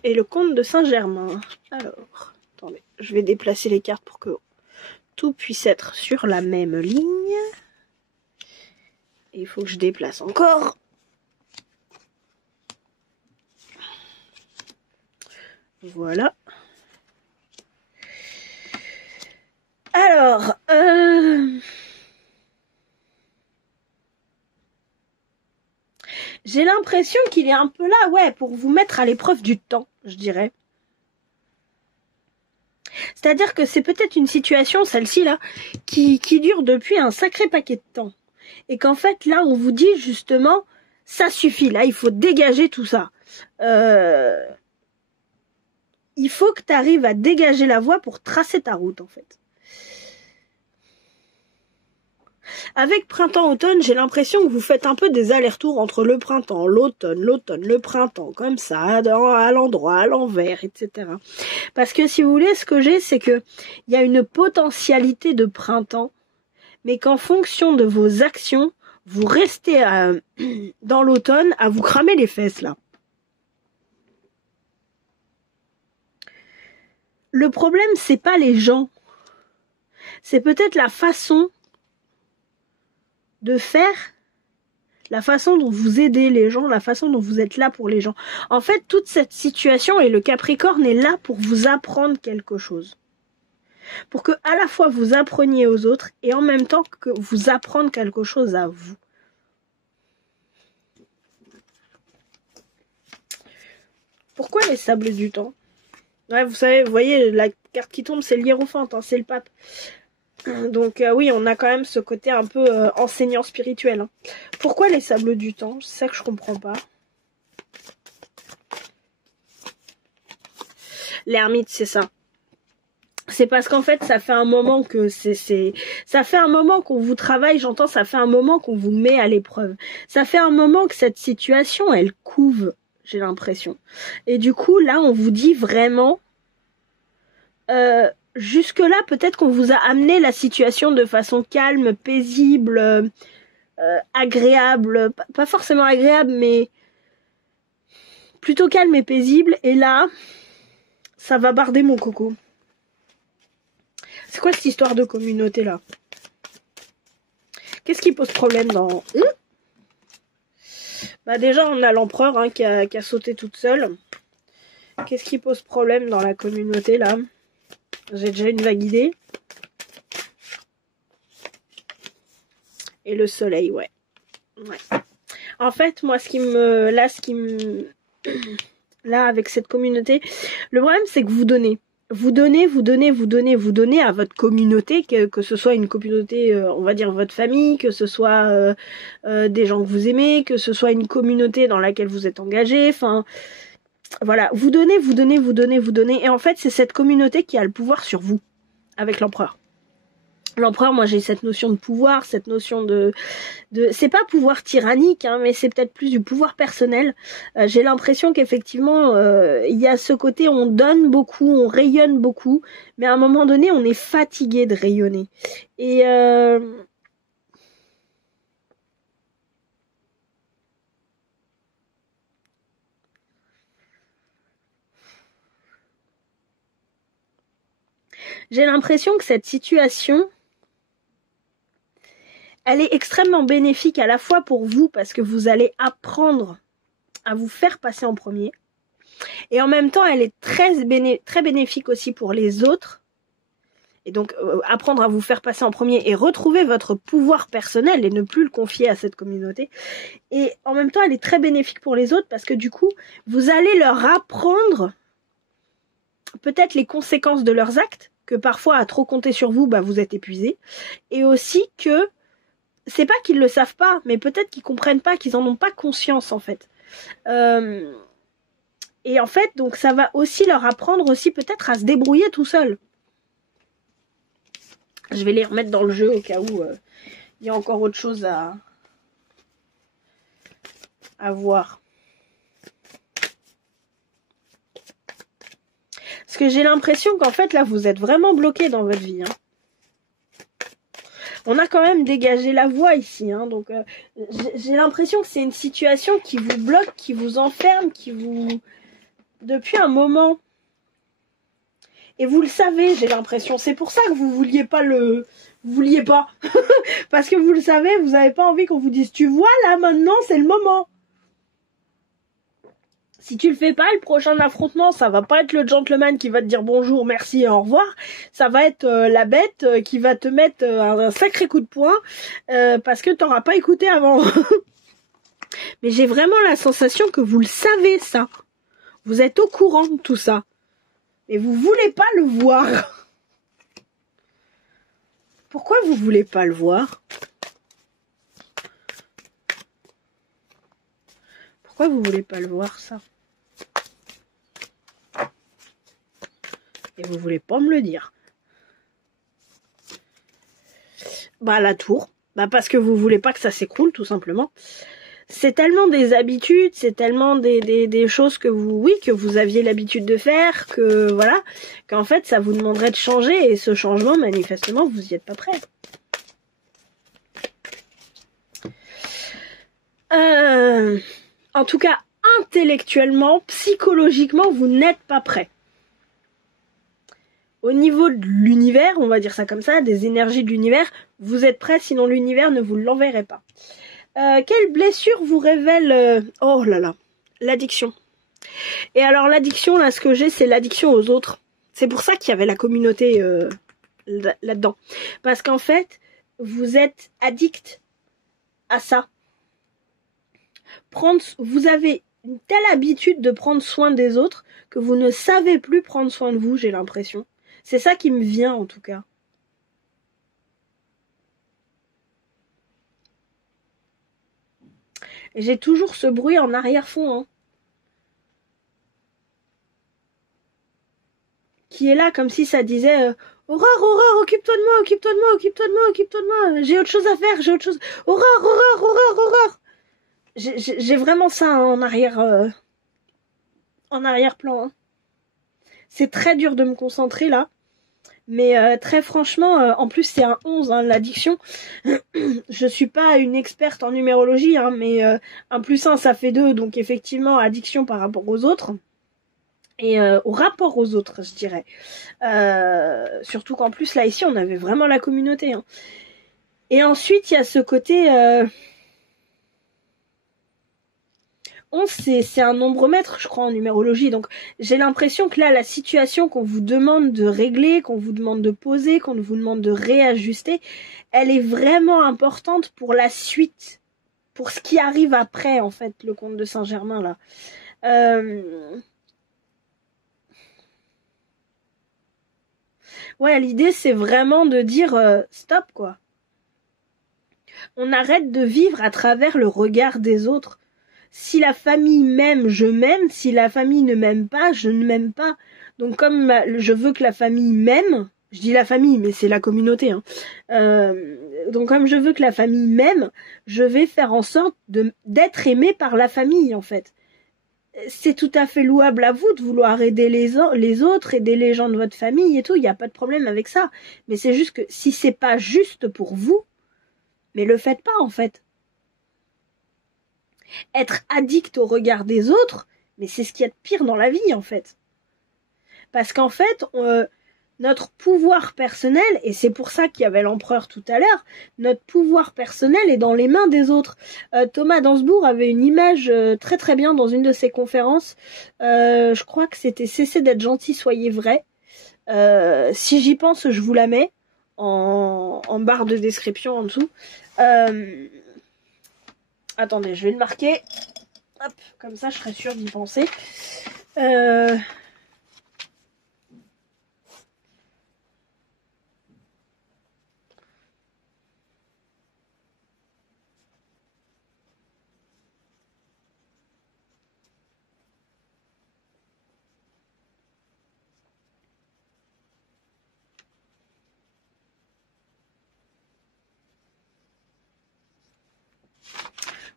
et le comte de Saint-Germain. Alors, attendez, je vais déplacer les cartes pour que tout puisse être sur la même ligne. Et il faut que je déplace encore. Voilà. Alors, j'ai l'impression qu'il est un peu là, ouais, pour vous mettre à l'épreuve du temps, je dirais. C'est-à-dire que c'est peut-être une situation, celle-ci là, qui dure depuis un sacré paquet de temps. Et qu'en fait, là, on vous dit justement, ça suffit, là, il faut dégager tout ça. Il faut que tu arrives à dégager la voie pour tracer ta route, en fait. Avec printemps-automne, j'ai l'impression que vous faites un peu des allers-retours entre le printemps, l'automne, le printemps, comme ça, à l'endroit, à l'envers, etc. Parce que si vous voulez, ce que j'ai, c'est que il y a une potentialité de printemps, mais qu'en fonction de vos actions, vous restez dans l'automne à vous cramer les fesses, là. Le problème, c'est pas les gens. C'est peut-être la façon de faire la façon dont vous aidez les gens, la façon dont vous êtes là pour les gens. En fait, toute cette situation et le Capricorne est là pour vous apprendre quelque chose. Pour que à la fois vous appreniez aux autres et en même temps que vous apprendre quelque chose à vous. Pourquoi les sables du temps? Ouais, vous savez, vous voyez, la carte qui tombe, c'est le hiérophante, hein, c'est le pape. Donc oui, on a quand même ce côté un peu enseignant spirituel. Hein. Pourquoi les sables du temps? C'est ça que je comprends pas. L'ermite, c'est ça. C'est parce qu'en fait, ça fait un moment que ça fait un moment qu'on vous travaille, j'entends, ça fait un moment qu'on vous met à l'épreuve. Ça fait un moment que cette situation, elle couve, j'ai l'impression. Et du coup, là, on vous dit vraiment... jusque-là, peut-être qu'on vous a amené la situation de façon calme, paisible, agréable. Pas forcément agréable, mais plutôt calme et paisible. Et là, ça va barder mon coco. C'est quoi cette histoire de communauté là? Qu'est-ce qui pose problème dans... Bah déjà, on a l'empereur hein, qui a sauté toute seule. Qu'est-ce qui pose problème dans la communauté là? J'ai déjà une vague idée. Et le soleil, ouais. En fait, moi, là, avec cette communauté, le problème, c'est que vous donnez. Vous donnez à votre communauté, que ce soit une communauté, on va dire votre famille, que ce soit des gens que vous aimez, que ce soit une communauté dans laquelle vous êtes engagé, enfin... Voilà, vous donnez. Et en fait, c'est cette communauté qui a le pouvoir sur vous, avec l'empereur. L'empereur, moi, j'ai cette notion de pouvoir, cette notion de c'est pas pouvoir tyrannique, hein, mais c'est peut-être plus du pouvoir personnel. J'ai l'impression qu'effectivement, il y a ce côté, on donne beaucoup, on rayonne beaucoup, mais à un moment donné, on est fatigué de rayonner. Et... j'ai l'impression que cette situation, elle est extrêmement bénéfique à la fois pour vous, parce que vous allez apprendre à vous faire passer en premier. Et en même temps, elle est très bénéfique aussi pour les autres. Et donc, apprendre à vous faire passer en premier et retrouver votre pouvoir personnel et ne plus le confier à cette communauté. Et en même temps, elle est très bénéfique pour les autres parce que du coup, vous allez leur apprendre peut-être les conséquences de leurs actes, que parfois, à trop compter sur vous, bah, vous êtes épuisé. Et aussi que, c'est pas qu'ils le savent pas, mais peut-être qu'ils comprennent pas, qu'ils en ont pas conscience, en fait. Et en fait, donc, ça va aussi leur apprendre aussi peut-être à se débrouiller tout seul. Je vais les remettre dans le jeu au cas où il y a encore autre chose à voir. Parce que j'ai l'impression qu'en fait, là, vous êtes vraiment bloqué dans votre vie. Hein. On a quand même dégagé la voie ici. Hein, donc, j'ai l'impression que c'est une situation qui vous bloque, qui vous enferme, qui vous... Depuis un moment. Et vous le savez, j'ai l'impression. C'est pour ça que vous vouliez pas le... Vous vouliez pas. Parce que vous le savez, vous n'avez pas envie qu'on vous dise, tu vois, là, maintenant, c'est le moment. Si tu le fais pas, le prochain affrontement, ça va pas être le gentleman qui va te dire bonjour, merci et au revoir. Ça va être la bête qui va te mettre un sacré coup de poing parce que t'auras pas écouté avant. Mais j'ai vraiment la sensation que vous le savez, ça. Vous êtes au courant de tout ça. Mais vous voulez pas le voir. Pourquoi vous voulez pas le voir? Pourquoi vous voulez pas le voir, ça? Et vous voulez pas me le dire. Bah, la tour. Bah, parce que vous voulez pas que ça s'écroule, tout simplement. C'est tellement des habitudes, c'est tellement des choses que vous aviez l'habitude de faire, que voilà, qu'en fait, ça vous demanderait de changer, et ce changement, manifestement, vous y êtes pas prêt. En tout cas, intellectuellement, psychologiquement, vous n'êtes pas prêt. Au niveau de l'univers, on va dire ça comme ça, des énergies de l'univers, vous êtes prêt, sinon l'univers ne vous l'enverrait pas. Quelle blessure vous révèle oh là là, l'addiction. Et alors l'addiction, là, ce que j'ai, c'est l'addiction aux autres. C'est pour ça qu'il y avait la communauté là-dedans. Parce qu'en fait, vous êtes addict à ça. Vous avez une telle habitude de prendre soin des autres que vous ne savez plus prendre soin de vous, j'ai l'impression. C'est ça qui me vient, en tout cas. Et j'ai toujours ce bruit en arrière-fond, hein, qui est là comme si ça disait Aurore, Aurore, occupe-toi de moi, occupe-toi de moi, occupe-toi de moi, occupe-toi de moi, j'ai autre chose à faire, j'ai autre chose. Aurore, Aurore, Aurore, Aurore. J'ai vraiment ça hein, en arrière-plan. Hein. C'est très dur de me concentrer là. Mais très franchement, en plus c'est un 11, hein, l'addiction. Je suis pas une experte en numérologie, hein, mais 1 plus 1 ça fait 2, donc effectivement addiction par rapport aux autres. Et au rapport aux autres, je dirais. Surtout qu'en plus là ici on avait vraiment la communauté. Hein. Et ensuite il y a ce côté... 11, c'est un nombre-mètre, je crois, en numérologie. Donc, j'ai l'impression que là, la situation qu'on vous demande de régler, qu'on vous demande de poser, qu'on vous demande de réajuster, elle est vraiment importante pour la suite. Pour ce qui arrive après, en fait, le comte de Saint-Germain, là. Ouais, l'idée, c'est vraiment de dire stop, quoi. On arrête de vivre à travers le regard des autres. Si la famille m'aime, je m'aime. Si la famille ne m'aime pas, je ne m'aime pas. Donc comme je veux que la famille m'aime, je dis la famille, mais c'est la communauté. Hein. Donc comme je veux que la famille m'aime, je vais faire en sorte d'être aimé par la famille, en fait. C'est tout à fait louable à vous de vouloir aider les autres, aider les gens de votre famille et tout. Il n'y a pas de problème avec ça. Mais c'est juste que si c'est pas juste pour vous, mais le faites pas, en fait. Être addict au regard des autres, mais c'est ce qu'il y a de pire dans la vie en fait. Parce qu'en fait, notre pouvoir personnel, et c'est pour ça qu'il y avait l'empereur tout à l'heure, notre pouvoir personnel est dans les mains des autres. Thomas Dansbourg avait une image très très bien dans une de ses conférences. Je crois que c'était Cessez d'être gentil, soyez vrai. Si j'y pense, je vous la mets en barre de description en dessous. Attendez, je vais le marquer. Hop, comme ça, je serai sûre d'y penser.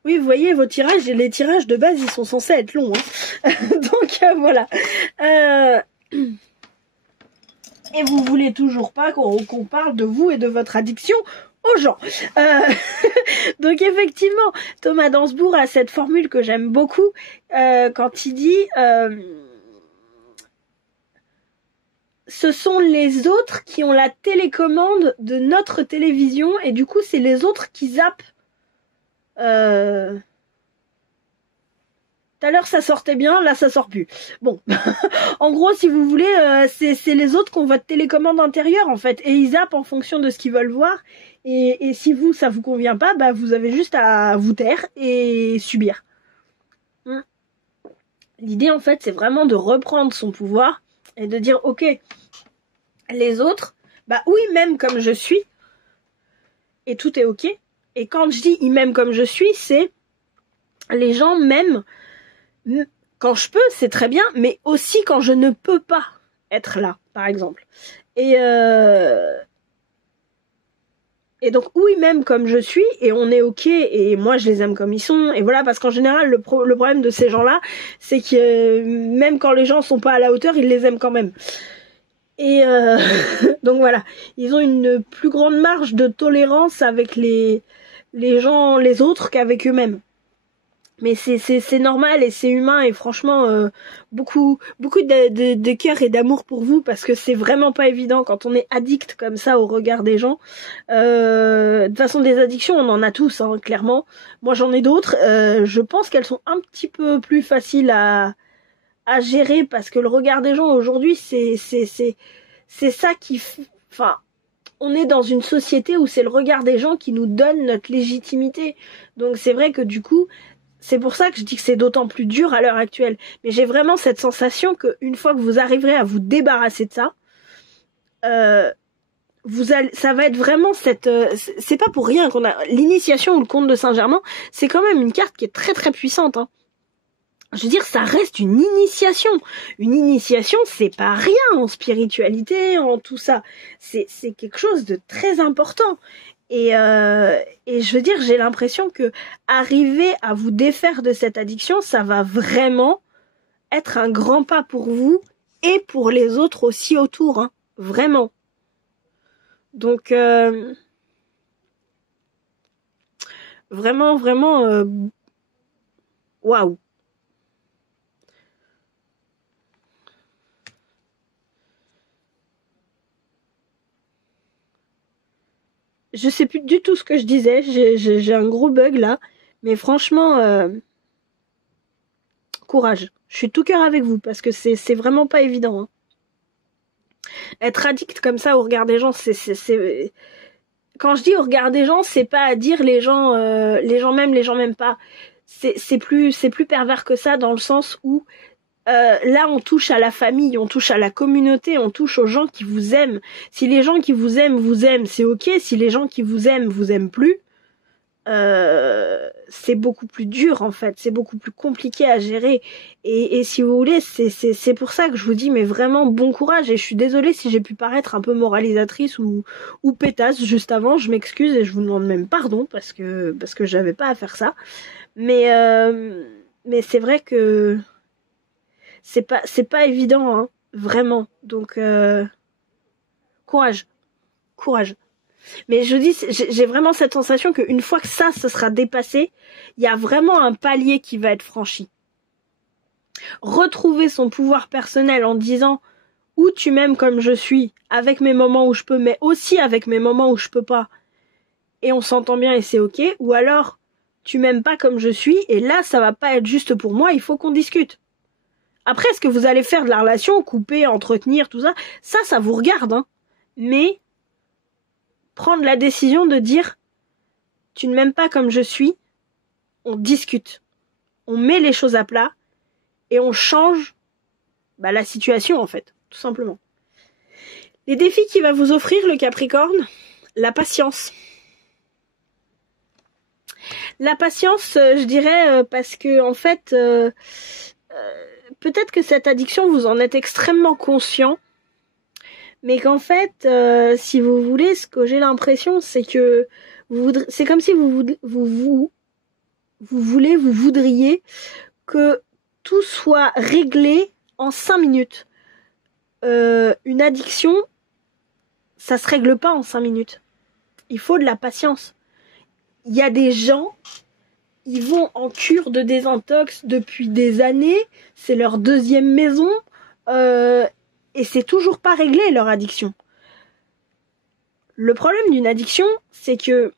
Oui, vous voyez, vos tirages, les tirages de base, ils sont censés être longs. Hein. Donc, voilà. Et vous voulez toujours pas qu'on parle de vous et de votre addiction aux gens. Donc, effectivement, Thomas Dansbourg a cette formule que j'aime beaucoup quand il dit... ce sont les autres qui ont la télécommande de notre télévision et du coup, c'est les autres qui zappent. Tout à l'heure ça sortait bien, là ça sort plus. Bon, en gros si vous voulez, c'est les autres qui ont votre télécommande intérieure en fait, et ils zappent en fonction de ce qu'ils veulent voir. Et si vous ça vous convient pas, bah vous avez juste à vous taire et subir. L'idée en fait c'est vraiment de reprendre son pouvoir et de dire ok, les autres, bah oui même comme je suis, et tout est ok. Et quand je dis ils m'aiment comme je suis, c'est les gens m'aiment quand je peux, c'est très bien, mais aussi quand je ne peux pas être là, par exemple. Et donc oui, même comme je suis, et on est ok, et moi je les aime comme ils sont, et voilà, parce qu'en général, le problème de ces gens-là, c'est que même quand les gens sont pas à la hauteur, ils les aiment quand même. Et donc voilà, ils ont une plus grande marge de tolérance avec les gens, les autres qu'avec eux-mêmes. Mais c'est normal et c'est humain et franchement beaucoup de cœur et d'amour pour vous parce que c'est vraiment pas évident quand on est addict comme ça au regard des gens. De toute façon des addictions on en a tous hein, clairement. Moi j'en ai d'autres. Je pense qu'elles sont un petit peu plus faciles à gérer parce que le regard des gens aujourd'hui c'est ça qui enfin on est dans une société où c'est le regard des gens qui nous donne notre légitimité. Donc c'est vrai que du coup c'est pour ça que je dis que c'est d'autant plus dur à l'heure actuelle. Mais j'ai vraiment cette sensation qu'une fois que vous arriverez à vous débarrasser de ça, ça va être vraiment cette... c'est pas pour rien qu'on a... L'initiation ou le conte de Saint-Germain, c'est quand même une carte qui est très très puissante. Hein. Je veux dire, ça reste une initiation. Une initiation, c'est pas rien en spiritualité, en tout ça. C'est quelque chose de très important. Et je veux dire, j'ai l'impression que arriver à vous défaire de cette addiction, ça va vraiment être un grand pas pour vous et pour les autres aussi autour, hein, vraiment. Donc vraiment waouh. Je sais plus du tout ce que je disais, j'ai un gros bug là, mais franchement, courage. Je suis tout cœur avec vous parce que c'est vraiment pas évident. Hein. Être addict comme ça au regard des gens, c'est quand je dis au regard des gens, c'est pas à dire les gens m'aiment pas. C'est plus pervers que ça dans le sens où là, on touche à la famille, on touche à la communauté, on touche aux gens qui vous aiment. Si les gens qui vous aiment, c'est ok. Si les gens qui vous aiment plus, c'est beaucoup plus dur en fait. C'est beaucoup plus compliqué à gérer. Et si vous voulez, c'est pour ça que je vous dis, mais vraiment bon courage. Et je suis désolée si j'ai pu paraître un peu moralisatrice ou pétasse juste avant. Je m'excuse et je vous demande même pardon parce que j'avais pas à faire ça. Mais c'est vrai que c'est pas évident, hein, vraiment. Donc courage. Mais je dis, j'ai vraiment cette sensation qu'une fois que ça sera dépassé, il y a vraiment un palier qui va être franchi. Retrouver son pouvoir personnel en disant ou tu m'aimes comme je suis, avec mes moments où je peux, mais aussi avec mes moments où je peux pas, et on s'entend bien et c'est ok, ou alors tu m'aimes pas comme je suis, et là ça va pas être juste pour moi, il faut qu'on discute. Après, est-ce que vous allez faire de la relation, couper, entretenir, tout ça, ça vous regarde, hein. Mais prendre la décision de dire tu ne m'aimes pas comme je suis, on discute, on met les choses à plat et on change la situation en fait, tout simplement. Les défis qu'il va vous offrir le Capricorne, la patience. La patience, je dirais, parce que en fait, peut-être que cette addiction, vous en êtes extrêmement conscient, mais qu'en fait, si vous voulez, ce que j'ai l'impression, c'est que c'est comme si vous voudriez que tout soit réglé en 5 minutes. Une addiction, ça se règle pas en 5 minutes. Il faut de la patience. Il y a des gens, ils vont en cure de désintox depuis des années, c'est leur deuxième maison, et c'est toujours pas réglé leur addiction. Le problème d'une addiction, c'est que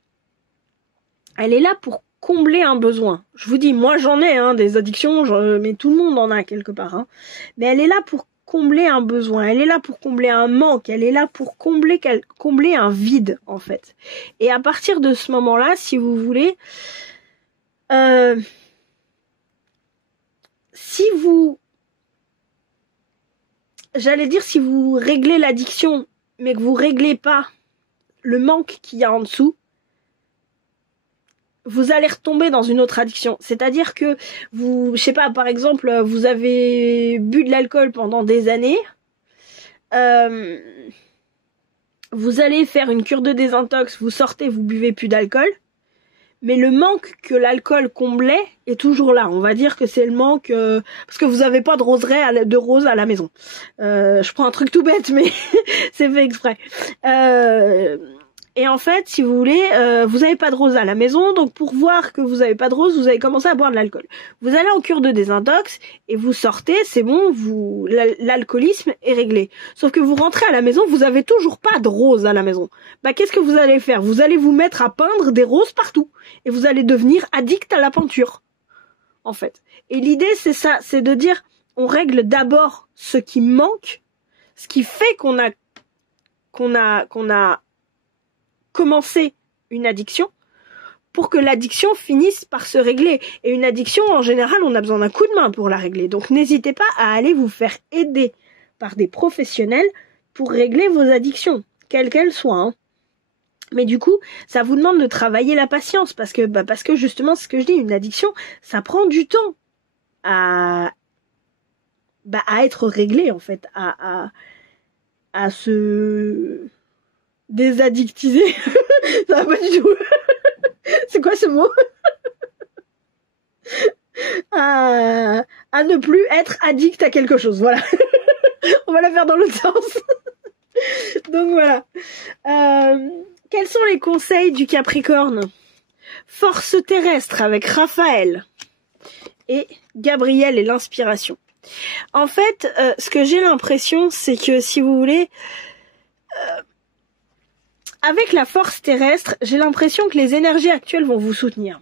elle est là pour combler un besoin. Je vous dis, moi j'en ai des addictions, mais tout le monde en a quelque part. Hein. Mais elle est là pour combler un besoin, elle est là pour combler un manque, elle est là pour combler un vide en fait. Et à partir de ce moment-là, si vous voulez, si vous réglez l'addiction, mais que vous réglez pas le manque qu'il y a en dessous, vous allez retomber dans une autre addiction. C'est-à-dire que vous, je sais pas, par exemple, vous avez bu de l'alcool pendant des années, vous allez faire une cure de désintox, vous sortez, vous buvez plus d'alcool, mais le manque que l'alcool comblait est toujours là. On va dire que c'est le manque parce que vous avez pas de rose à la maison. Je prends un truc tout bête, mais c'est fait exprès. Et en fait, si vous voulez, vous n'avez pas de rose à la maison, donc pour voir que vous n'avez pas de rose, vous allez commencer à boire de l'alcool. Vous allez en cure de désintox et vous sortez, c'est bon, l'alcoolisme est réglé. Sauf que vous rentrez à la maison, vous avez toujours pas de rose à la maison. Bah qu'est-ce que vous allez faire? Vous allez vous mettre à peindre des roses partout et vous allez devenir addict à la peinture, en fait. Et l'idée c'est ça, c'est de dire, on règle d'abord ce qui manque, ce qui fait qu'on a commencer une addiction pour que l'addiction finisse par se régler. Et une addiction, en général, on a besoin d'un coup de main pour la régler. Donc n'hésitez pas à aller vous faire aider par des professionnels pour régler vos addictions, quelles qu'elles soient. Hein. Mais du coup, ça vous demande de travailler la patience parce que justement, ce que je dis, une addiction, ça prend du temps à être réglé, en fait, à se désaddictiser. Ça va pas du tout. C'est quoi ce mot? À ne plus être addict à quelque chose. Voilà. On va la faire dans l'autre sens. Donc voilà. Quels sont les conseils du Capricorne? Force terrestre avec Raphaël et Gabriel et l'inspiration. En fait, ce que j'ai l'impression, c'est que si vous voulez, avec la force terrestre, j'ai l'impression que les énergies actuelles vont vous soutenir.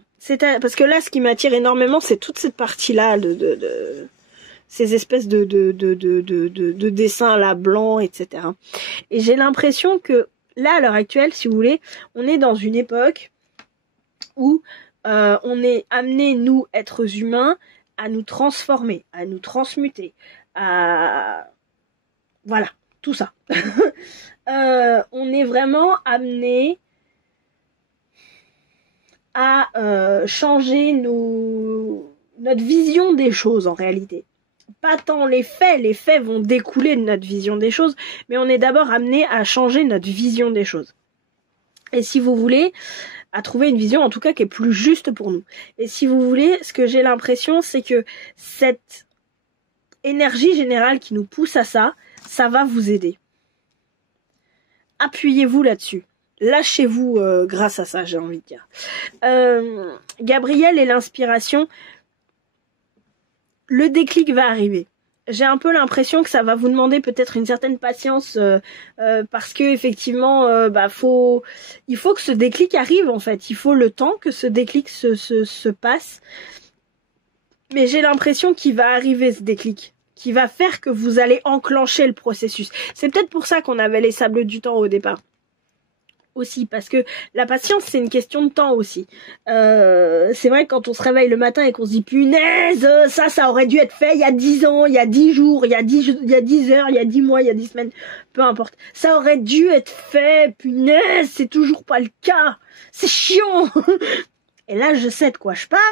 Parce que là, ce qui m'attire énormément, c'est toute cette partie-là de ces espèces de dessins là blancs, etc. Et j'ai l'impression que là, à l'heure actuelle, si vous voulez, on est dans une époque où on est amené, nous, êtres humains, à nous transformer, à nous transmuter, à... Voilà, tout ça. On est vraiment amené à changer notre vision des choses en réalité. Pas tant les faits vont découler de notre vision des choses, mais on est d'abord amené à changer notre vision des choses. Et si vous voulez, à trouver une vision en tout cas qui est plus juste pour nous. Et si vous voulez, ce que j'ai l'impression, c'est que cette énergie générale qui nous pousse à ça, ça va vous aider. Appuyez-vous là-dessus. Lâchez-vous grâce à ça, j'ai envie de dire. Gabriel et l'inspiration, le déclic va arriver. J'ai un peu l'impression que ça va vous demander peut-être une certaine patience parce que effectivement, il faut que ce déclic arrive en fait. Il faut le temps que ce déclic se passe. Mais j'ai l'impression qu'il va arriver ce déclic, qui va faire que vous allez enclencher le processus. C'est peut-être pour ça qu'on avait les sables du temps au départ. Aussi, parce que la patience, c'est une question de temps aussi. C'est vrai que quand on se réveille le matin et qu'on se dit punaise, ça aurait dû être fait il y a 10 ans, il y a 10 jours, il y a 10 heures, il y a 10 mois, il y a 10 semaines, peu importe. Ça aurait dû être fait, punaise, c'est toujours pas le cas. C'est chiant. Et là, je sais de quoi je parle.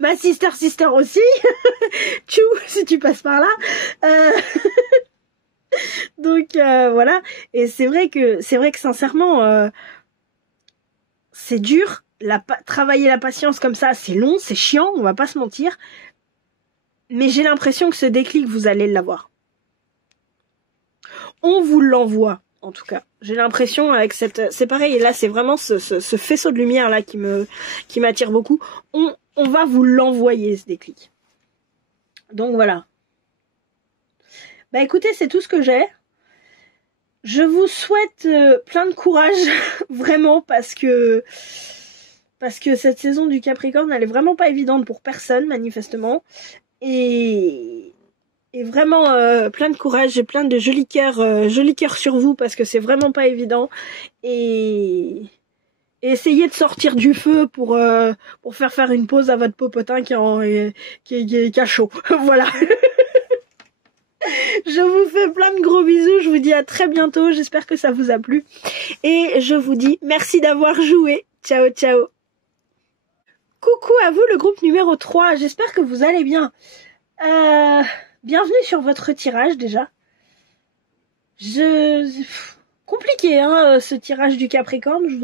Ma sister aussi. Tchou, si tu passes par là. Donc voilà, et c'est vrai que sincèrement c'est dur, travailler la patience comme ça, c'est long, c'est chiant, on va pas se mentir, mais j'ai l'impression que ce déclic vous allez l'avoir. On vous l'envoie en tout cas. J'ai l'impression avec c'est pareil, et là c'est vraiment ce faisceau de lumière là qui m'attire beaucoup. On va vous l'envoyer ce déclic. Donc voilà. Bah écoutez, c'est tout ce que j'ai. Je vous souhaite plein de courage, vraiment, parce que cette saison du Capricorne, elle est vraiment pas évidente pour personne, manifestement. Et vraiment plein de courage et plein de jolis cœurs sur vous, parce que c'est vraiment pas évident. Et essayez de sortir du feu pour faire une pause à votre popotin qui a chaud. Voilà. Je vous fais plein de gros bisous, je vous dis à très bientôt, j'espère que ça vous a plu. Et je vous dis merci d'avoir joué. Ciao, ciao. Coucou à vous, le groupe numéro 3, j'espère que vous allez bien. Bienvenue sur votre tirage déjà. Compliqué ce tirage du Capricorne, je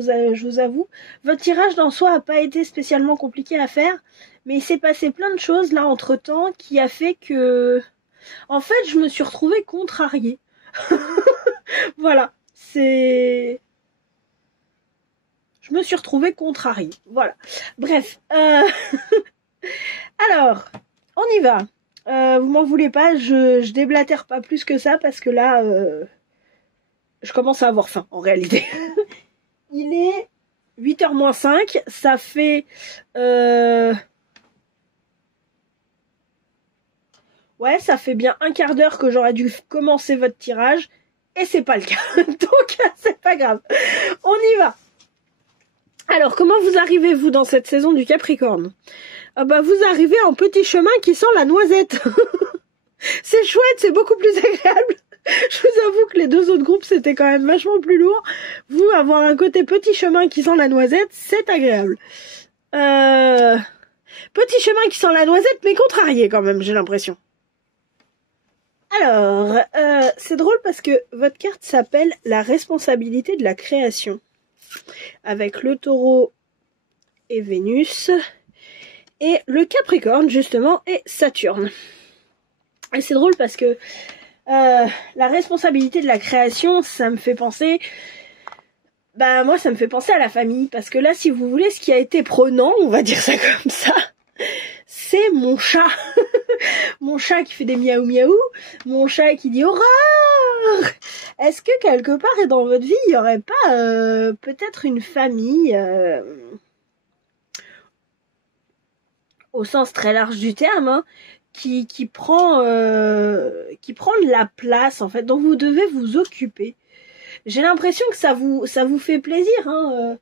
vous avoue. Votre tirage dans soi a pas été spécialement compliqué à faire, mais il s'est passé plein de choses là entre temps qui a fait que... En fait, je me suis retrouvée contrariée. Voilà. Je me suis retrouvée contrariée. Voilà. Bref. Alors, on y va. Vous m'en voulez pas, je déblatère pas plus que ça parce que là, je commence à avoir faim en réalité. Il est 8h moins 5, ça fait... Ouais, ça fait bien un quart d'heure que j'aurais dû commencer votre tirage. Et c'est pas le cas. Donc, c'est pas grave. On y va. Alors, comment vous arrivez-vous dans cette saison du Capricorne? Bah, vous arrivez en petit chemin qui sent la noisette. C'est chouette, c'est beaucoup plus agréable. Je vous avoue que les deux autres groupes, c'était quand même vachement plus lourd. Vous, avoir un côté petit chemin qui sent la noisette, c'est agréable. Petit chemin qui sent la noisette, mais contrarié quand même, j'ai l'impression. Alors, c'est drôle parce que votre carte s'appelle la responsabilité de la création. Avec le taureau et Vénus. Et le Capricorne, justement, et Saturne. Et c'est drôle parce que la responsabilité de la création, ça me fait penser... Bah, moi, ça me fait penser à la famille. Parce que là, si vous voulez, ce qui a été prenant, on va dire ça comme ça, c'est mon chat. Mon chat qui fait des miaou miaou. Mon chat qui dit horreur. Est-ce que quelque part et dans votre vie, il n'y aurait pas peut-être une famille... au sens très large du terme, hein, qui prend de la place en fait, dont vous devez vous occuper. J'ai l'impression que ça vous fait plaisir, hein.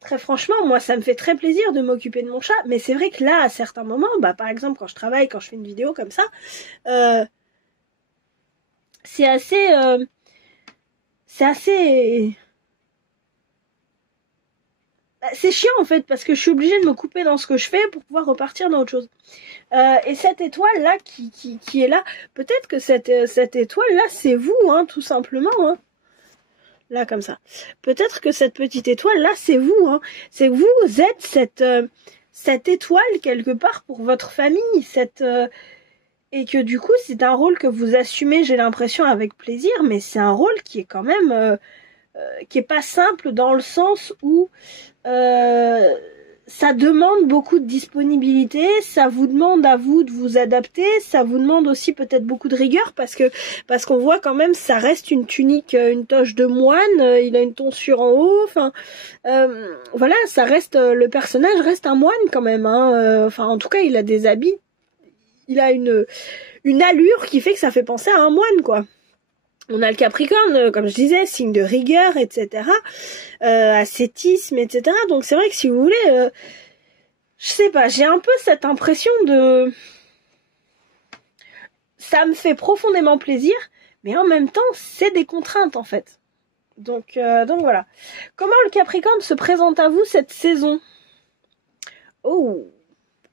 Très franchement, moi ça me fait très plaisir de m'occuper de mon chat, mais c'est vrai que là, à certains moments, bah par exemple quand je travaille, quand je fais une vidéo comme ça, c'est assez c'est chiant en fait parce que je suis obligée de me couper dans ce que je fais pour pouvoir repartir dans autre chose. Et cette étoile là qui est là, peut-être que cette étoile là c'est vous, hein, tout simplement, hein. Là comme ça. Peut-être que cette petite étoile là c'est vous, hein. C'est vous êtes cette étoile quelque part pour votre famille, et que du coup c'est un rôle que vous assumez, j'ai l'impression, avec plaisir, mais c'est un rôle qui est quand même qui est pas simple dans le sens où ça demande beaucoup de disponibilité, ça vous demande à vous de vous adapter, ça vous demande aussi peut-être beaucoup de rigueur parce qu'on voit quand même ça reste une tunique, une toche de moine, il a une tonsure en haut, enfin voilà, ça reste, le personnage reste un moine quand même, hein, enfin en tout cas il a des habits, il a une allure qui fait que ça fait penser à un moine quoi. On a le Capricorne, comme je disais, signe de rigueur, etc. Ascétisme, etc. Donc c'est vrai que si vous voulez, je sais pas, j'ai un peu cette impression de... Ça me fait profondément plaisir, mais en même temps, c'est des contraintes en fait. Donc voilà. Comment le Capricorne se présente à vous cette saison? Oh,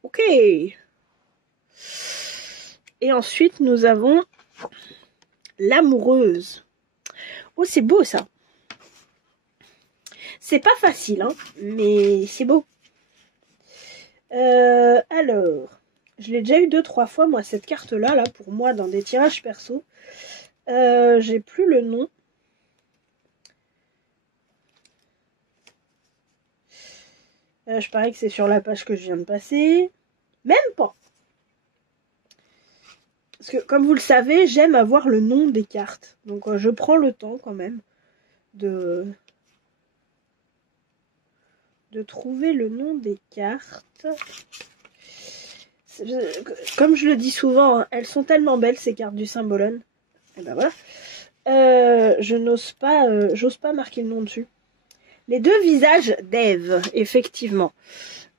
ok. Et ensuite, nous avons... l'amoureuse. Oh, c'est beau ça. C'est pas facile, hein, mais c'est beau. Alors, je l'ai déjà eu 2-3 fois, moi, cette carte-là, là, pour moi, dans des tirages perso. J'ai plus le nom. Je parie que c'est sur la page que je viens de passer. Même pas. Parce que, comme vous le savez, j'aime avoir le nom des cartes. Donc, je prends le temps, quand même, de trouver le nom des cartes. Comme je le dis souvent, hein, elles sont tellement belles, ces cartes du Symbolone. Et ben voilà. J'ose pas marquer le nom dessus. Les deux visages d'Ève, effectivement.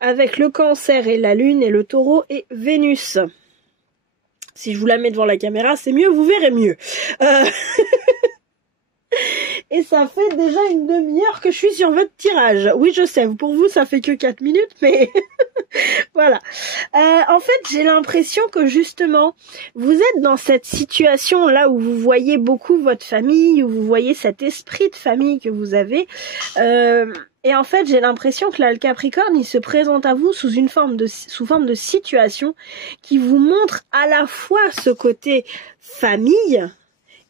Avec le Cancer et la Lune, et le Taureau et Vénus. Si je vous la mets devant la caméra, c'est mieux, vous verrez mieux. Et ça fait déjà une demi-heure que je suis sur votre tirage. Oui, je sais, pour vous, ça fait que 4 minutes, mais voilà. En fait, j'ai l'impression que justement, vous êtes dans cette situation là où vous voyez beaucoup votre famille, où vous voyez cet esprit de famille que vous avez. Et en fait, j'ai l'impression que là, le Capricorne, il se présente à vous sous forme de situation qui vous montre à la fois ce côté famille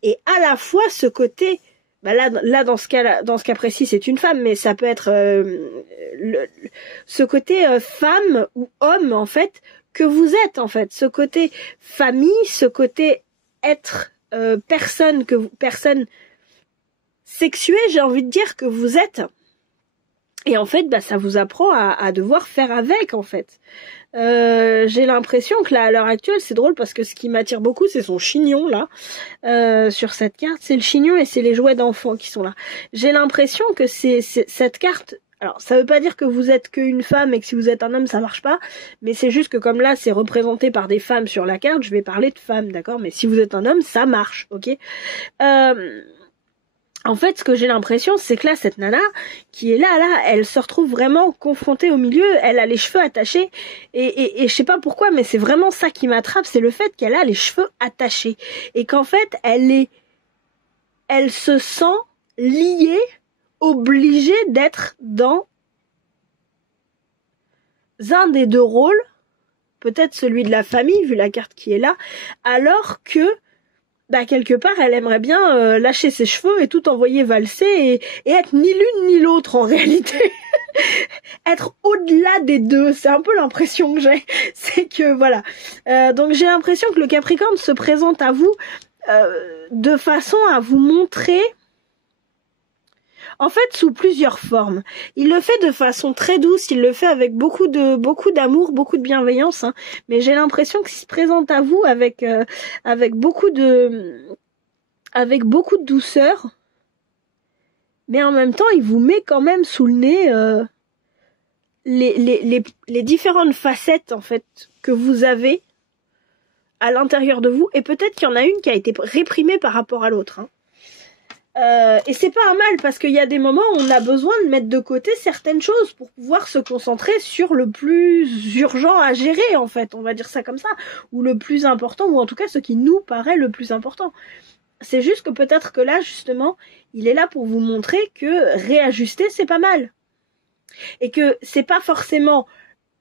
et à la fois ce côté bah là dans ce cas précis c'est une femme, mais ça peut être ce côté femme ou homme en fait que vous êtes en fait, ce côté famille, ce côté être personne sexuée, j'ai envie de dire que vous êtes. Et en fait, bah, ça vous apprend à devoir faire avec, en fait. J'ai l'impression que là, à l'heure actuelle, c'est drôle parce que ce qui m'attire beaucoup, c'est son chignon, là, sur cette carte. C'est le chignon et c'est les jouets d'enfants qui sont là. J'ai l'impression que c'est cette carte... Alors, ça veut pas dire que vous êtes qu'une femme et que si vous êtes un homme, ça marche pas. Mais c'est juste que comme là, c'est représenté par des femmes sur la carte, je vais parler de femmes, d'accord? Mais si vous êtes un homme, ça marche, ok? En fait, ce que j'ai l'impression, c'est que là, cette nana qui est là, elle se retrouve vraiment confrontée au milieu, elle a les cheveux attachés, et je sais pas pourquoi, mais c'est vraiment ça qui m'attrape, c'est le fait qu'elle a les cheveux attachés, et qu'en fait, elle se sent liée, obligée d'être dans un des deux rôles, peut-être celui de la famille, vu la carte qui est là, alors que bah quelque part elle aimerait bien lâcher ses cheveux et tout envoyer valser et être ni l'une ni l'autre en réalité. Être au-delà des deux, c'est un peu l'impression que j'ai. C'est que voilà. Donc j'ai l'impression que le Capricorne se présente à vous de façon à vous montrer, en fait, sous plusieurs formes. Il le fait de façon très douce, il le fait avec beaucoup d'amour, beaucoup de bienveillance, hein. Mais j'ai l'impression qu'il se présente à vous avec beaucoup de douceur. Mais en même temps, il vous met quand même sous le nez les différentes facettes en fait que vous avez à l'intérieur de vous, et peut-être qu'il y en a une qui a été réprimée par rapport à l'autre, hein. Et c'est pas un mal, parce qu'il y a des moments où on a besoin de mettre de côté certaines choses pour pouvoir se concentrer sur le plus urgent à gérer, en fait, on va dire ça comme ça, ou le plus important, ou en tout cas ce qui nous paraît le plus important. C'est juste que peut-être que là, justement, il est là pour vous montrer que réajuster, c'est pas mal. Et que c'est pas forcément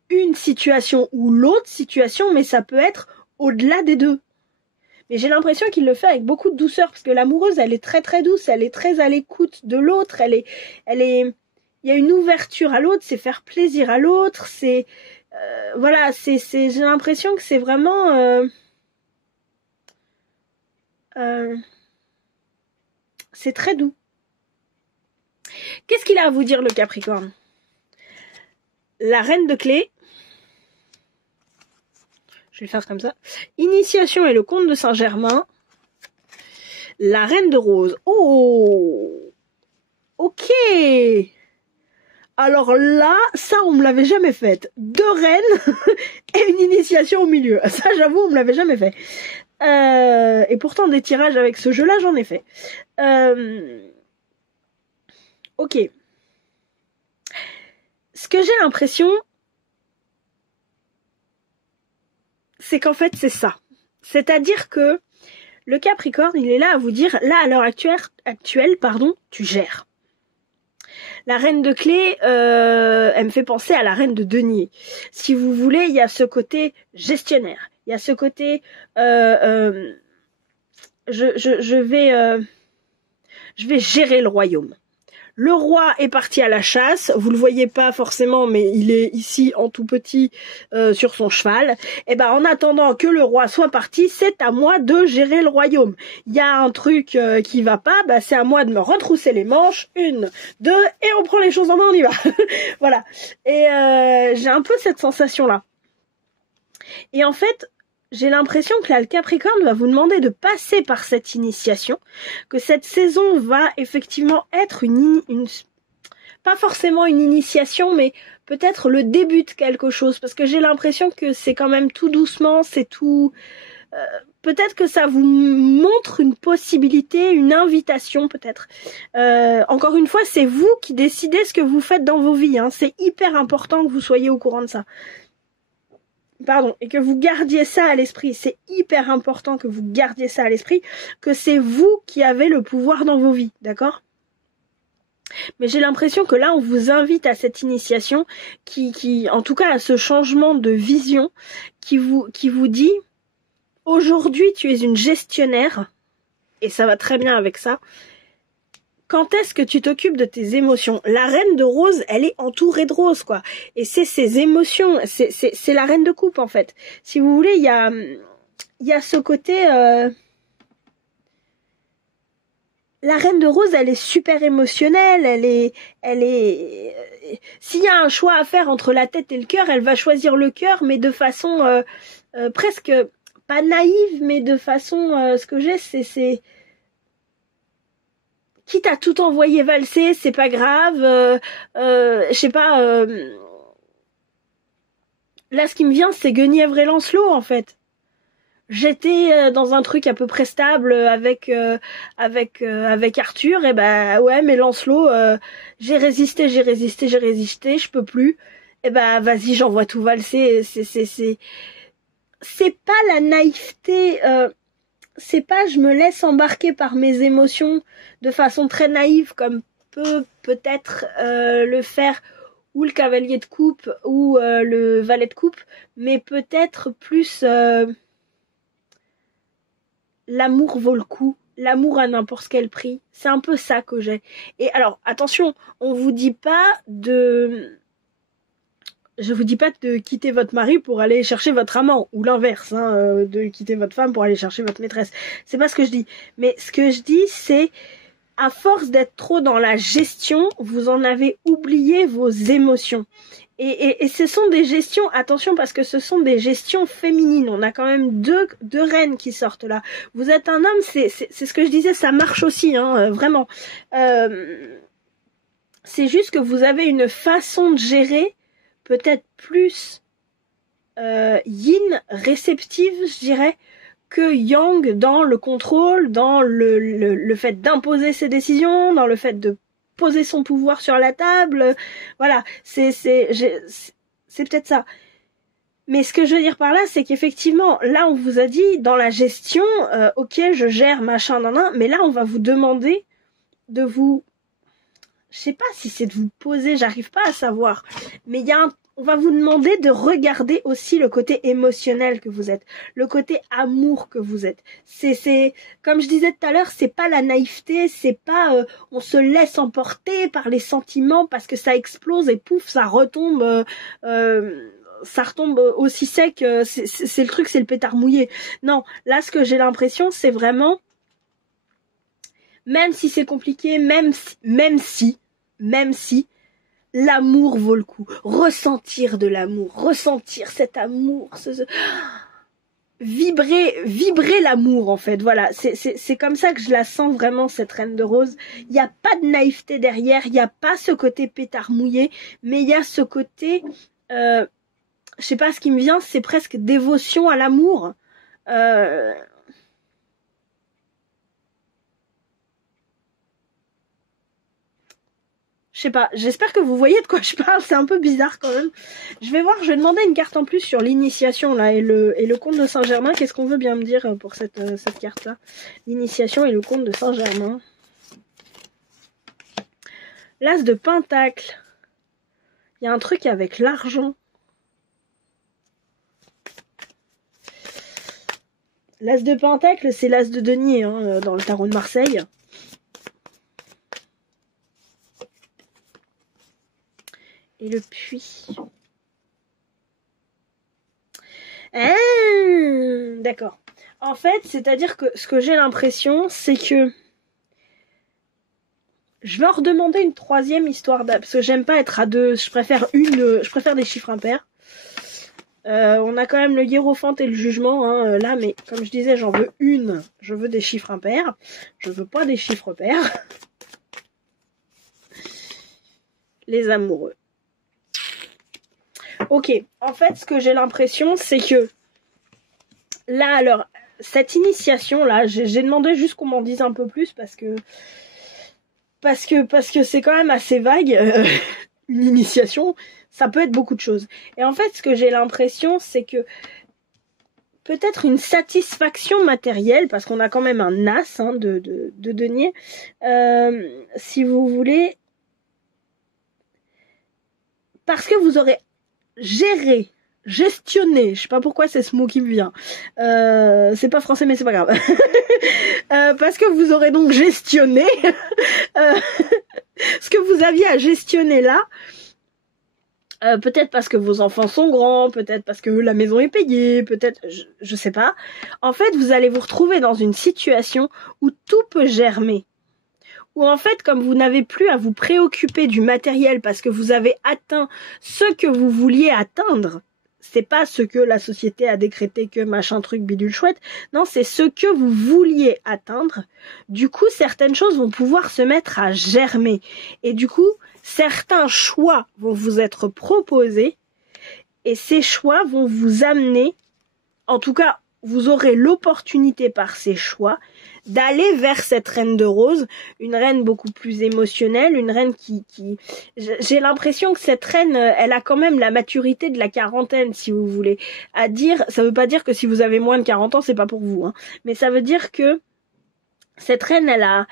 une situation ou l'autre situation, mais ça peut être au-delà des deux. Mais j'ai l'impression qu'il le fait avec beaucoup de douceur, parce que l'amoureuse, elle est très très douce, elle est très à l'écoute de l'autre, il y a une ouverture à l'autre, c'est faire plaisir à l'autre, c'est, voilà, j'ai l'impression que c'est vraiment, c'est très doux. Qu'est-ce qu'il a à vous dire, le Capricorne? La reine de clés. Je vais faire comme ça. Initiation et le comte de Saint-Germain. La reine de rose. Oh! Ok! Alors là, ça, on me l'avait jamais fait. 2 reines et une initiation au milieu. Ça, j'avoue, on me l'avait jamais fait. Et pourtant, des tirages avec ce jeu-là, j'en ai fait. Ok. Ce que j'ai l'impression, c'est qu'en fait, c'est ça. C'est-à-dire que le Capricorne, il est là à vous dire, là, à l'heure actuelle, tu gères. La reine de clés, elle me fait penser à la reine de denier. Si vous voulez, il y a ce côté gestionnaire. Il y a ce côté, je vais gérer le royaume. Le roi est parti à la chasse, vous le voyez pas forcément, mais il est ici en tout petit sur son cheval. Et ben en attendant que le roi soit parti, c'est à moi de gérer le royaume. Il y a un truc qui va pas, bah c'est à moi de me retrousser les manches, 1, 2, et on prend les choses en main, on y va. Voilà. Et j'ai un peu cette sensation-là. Et en fait, j'ai l'impression que là, le Capricorne va vous demander de passer par cette initiation, que cette saison va effectivement être pas forcément une initiation, mais peut-être le début de quelque chose, parce que j'ai l'impression que c'est quand même tout doucement, c'est tout... peut-être que ça vous montre une possibilité, une invitation peut-être. Encore une fois, c'est vous qui décidez ce que vous faites dans vos vies, hein. C'est hyper important que vous soyez au courant de ça. Pardon, et que vous gardiez ça à l'esprit. C'est hyper important que vous gardiez ça à l'esprit, que c'est vous qui avez le pouvoir dans vos vies, d'accord? Mais j'ai l'impression que là, on vous invite à cette initiation qui, en tout cas, à ce changement de vision qui vous dit, aujourd'hui, tu es une gestionnaire, et ça va très bien avec ça, quand est-ce que tu t'occupes de tes émotions? La reine de rose, elle est entourée de roses, quoi. Et c'est ses émotions, c'est la reine de coupe, en fait. Si vous voulez, il y a ce côté... La reine de rose, elle est super émotionnelle, s'il y a un choix à faire entre la tête et le cœur, elle va choisir le cœur, mais de façon presque pas naïve, mais de façon, ce que j'ai, c'est quitte à tout envoyer valser, c'est pas grave. Je sais pas. Là, ce qui me vient, c'est Guenièvre et Lancelot, en fait. J'étais dans un truc à peu près stable avec Arthur, et bah ouais, mais Lancelot, j'ai résisté, je peux plus. Et bah vas-y, j'envoie tout valser. C'est pas la naïveté. C'est pas je me laisse embarquer par mes émotions de façon très naïve comme peut peut-être le faire ou le cavalier de coupe ou le valet de coupe, mais peut-être plus l'amour vaut le coup, l'amour à n'importe quel prix. C'est un peu ça que j'ai. Et alors attention, on vous dit pas de... Je vous dis pas de quitter votre mari pour aller chercher votre amant, ou l'inverse, hein, de quitter votre femme pour aller chercher votre maîtresse. C'est pas ce que je dis. Mais ce que je dis, c'est, à force d'être trop dans la gestion, vous en avez oublié vos émotions. Et ce sont des gestions, attention, parce que ce sont des gestions féminines. On a quand même deux reines qui sortent là. Vous êtes un homme, c'est ce que je disais, ça marche aussi, hein, vraiment. C'est juste que vous avez une façon de gérer peut-être plus yin, réceptive, je dirais, que yang dans le contrôle, dans le fait d'imposer ses décisions, dans le fait de poser son pouvoir sur la table. Voilà, c'est peut-être ça. Mais ce que je veux dire par là, c'est qu'effectivement, là, on vous a dit, dans la gestion, ok, je gère, machin, nan, mais là, on va vous demander de vous... Je sais pas si c'est de vous poser, j'arrive pas à savoir. Mais on va vous demander de regarder aussi le côté émotionnel que vous êtes, le côté amour que vous êtes. C'est comme je disais tout à l'heure, c'est pas la naïveté, c'est pas on se laisse emporter par les sentiments parce que ça explose et pouf, ça retombe aussi sec, c'est le truc, c'est le pétard mouillé. Non, là ce que j'ai l'impression, c'est vraiment, même si c'est compliqué, même si, l'amour vaut le coup. Ressentir de l'amour, ressentir cet amour, vibrer l'amour en fait. Voilà, c'est comme ça que je la sens vraiment, cette reine de rose. Il n'y a pas de naïveté derrière, il n'y a pas ce côté pétard mouillé, mais il y a ce côté, je sais pas, ce qui me vient, c'est presque dévotion à l'amour. Je sais pas, j'espère que vous voyez de quoi je parle, c'est un peu bizarre quand même. Je vais voir, je vais demander une carte en plus sur l'initiation là et le comte de Saint-Germain. Qu'est-ce qu'on veut bien me dire pour cette carte là? L'initiation et le comte de Saint-Germain. L'as de Pentacle. Il y a un truc avec l'argent. L'as de Pentacle, c'est l'as de denier hein, dans le tarot de Marseille. Et le puits. Ah, d'accord. En fait, c'est-à-dire que ce que j'ai l'impression, c'est que je vais en redemander une troisième histoire parce que j'aime pas être à deux. Je préfère des chiffres impairs. On a quand même le hiérophante et le jugement hein, là, mais comme je disais, j'en veux une. Je veux des chiffres impairs. Je veux pas des chiffres pairs. Les amoureux. Ok, en fait, ce que j'ai l'impression, c'est que là, alors, cette initiation-là, j'ai demandé juste qu'on m'en dise un peu plus parce que c'est quand même assez vague. Une initiation, ça peut être beaucoup de choses. Et en fait, ce que j'ai l'impression, c'est que peut-être une satisfaction matérielle, parce qu'on a quand même un as hein, de denier, si vous voulez, parce que vous aurez géré gestionner. Je sais pas pourquoi c'est ce mot qui me vient. C'est pas français mais c'est pas grave. Parce que vous aurez donc gestionné ce que vous aviez à gestionner là. Peut-être parce que vos enfants sont grands, peut-être parce que la maison est payée, peut-être, je sais pas. En fait, vous allez vous retrouver dans une situation où tout peut germer. Où en fait, comme vous n'avez plus à vous préoccuper du matériel parce que vous avez atteint ce que vous vouliez atteindre, c'est pas ce que la société a décrété que machin truc bidule chouette, non, c'est ce que vous vouliez atteindre. Du coup, certaines choses vont pouvoir se mettre à germer. Et du coup, certains choix vont vous être proposés et ces choix vont vous amener, en tout cas, vous aurez l'opportunité par ces choix d'aller vers cette reine de rose, une reine beaucoup plus émotionnelle, une reine qui j'ai l'impression que cette reine, elle a quand même la maturité de la quarantaine, si vous voulez. À dire, ça veut pas dire que si vous avez moins de 40 ans, c'est pas pour vous, hein. Mais ça veut dire que cette reine, elle a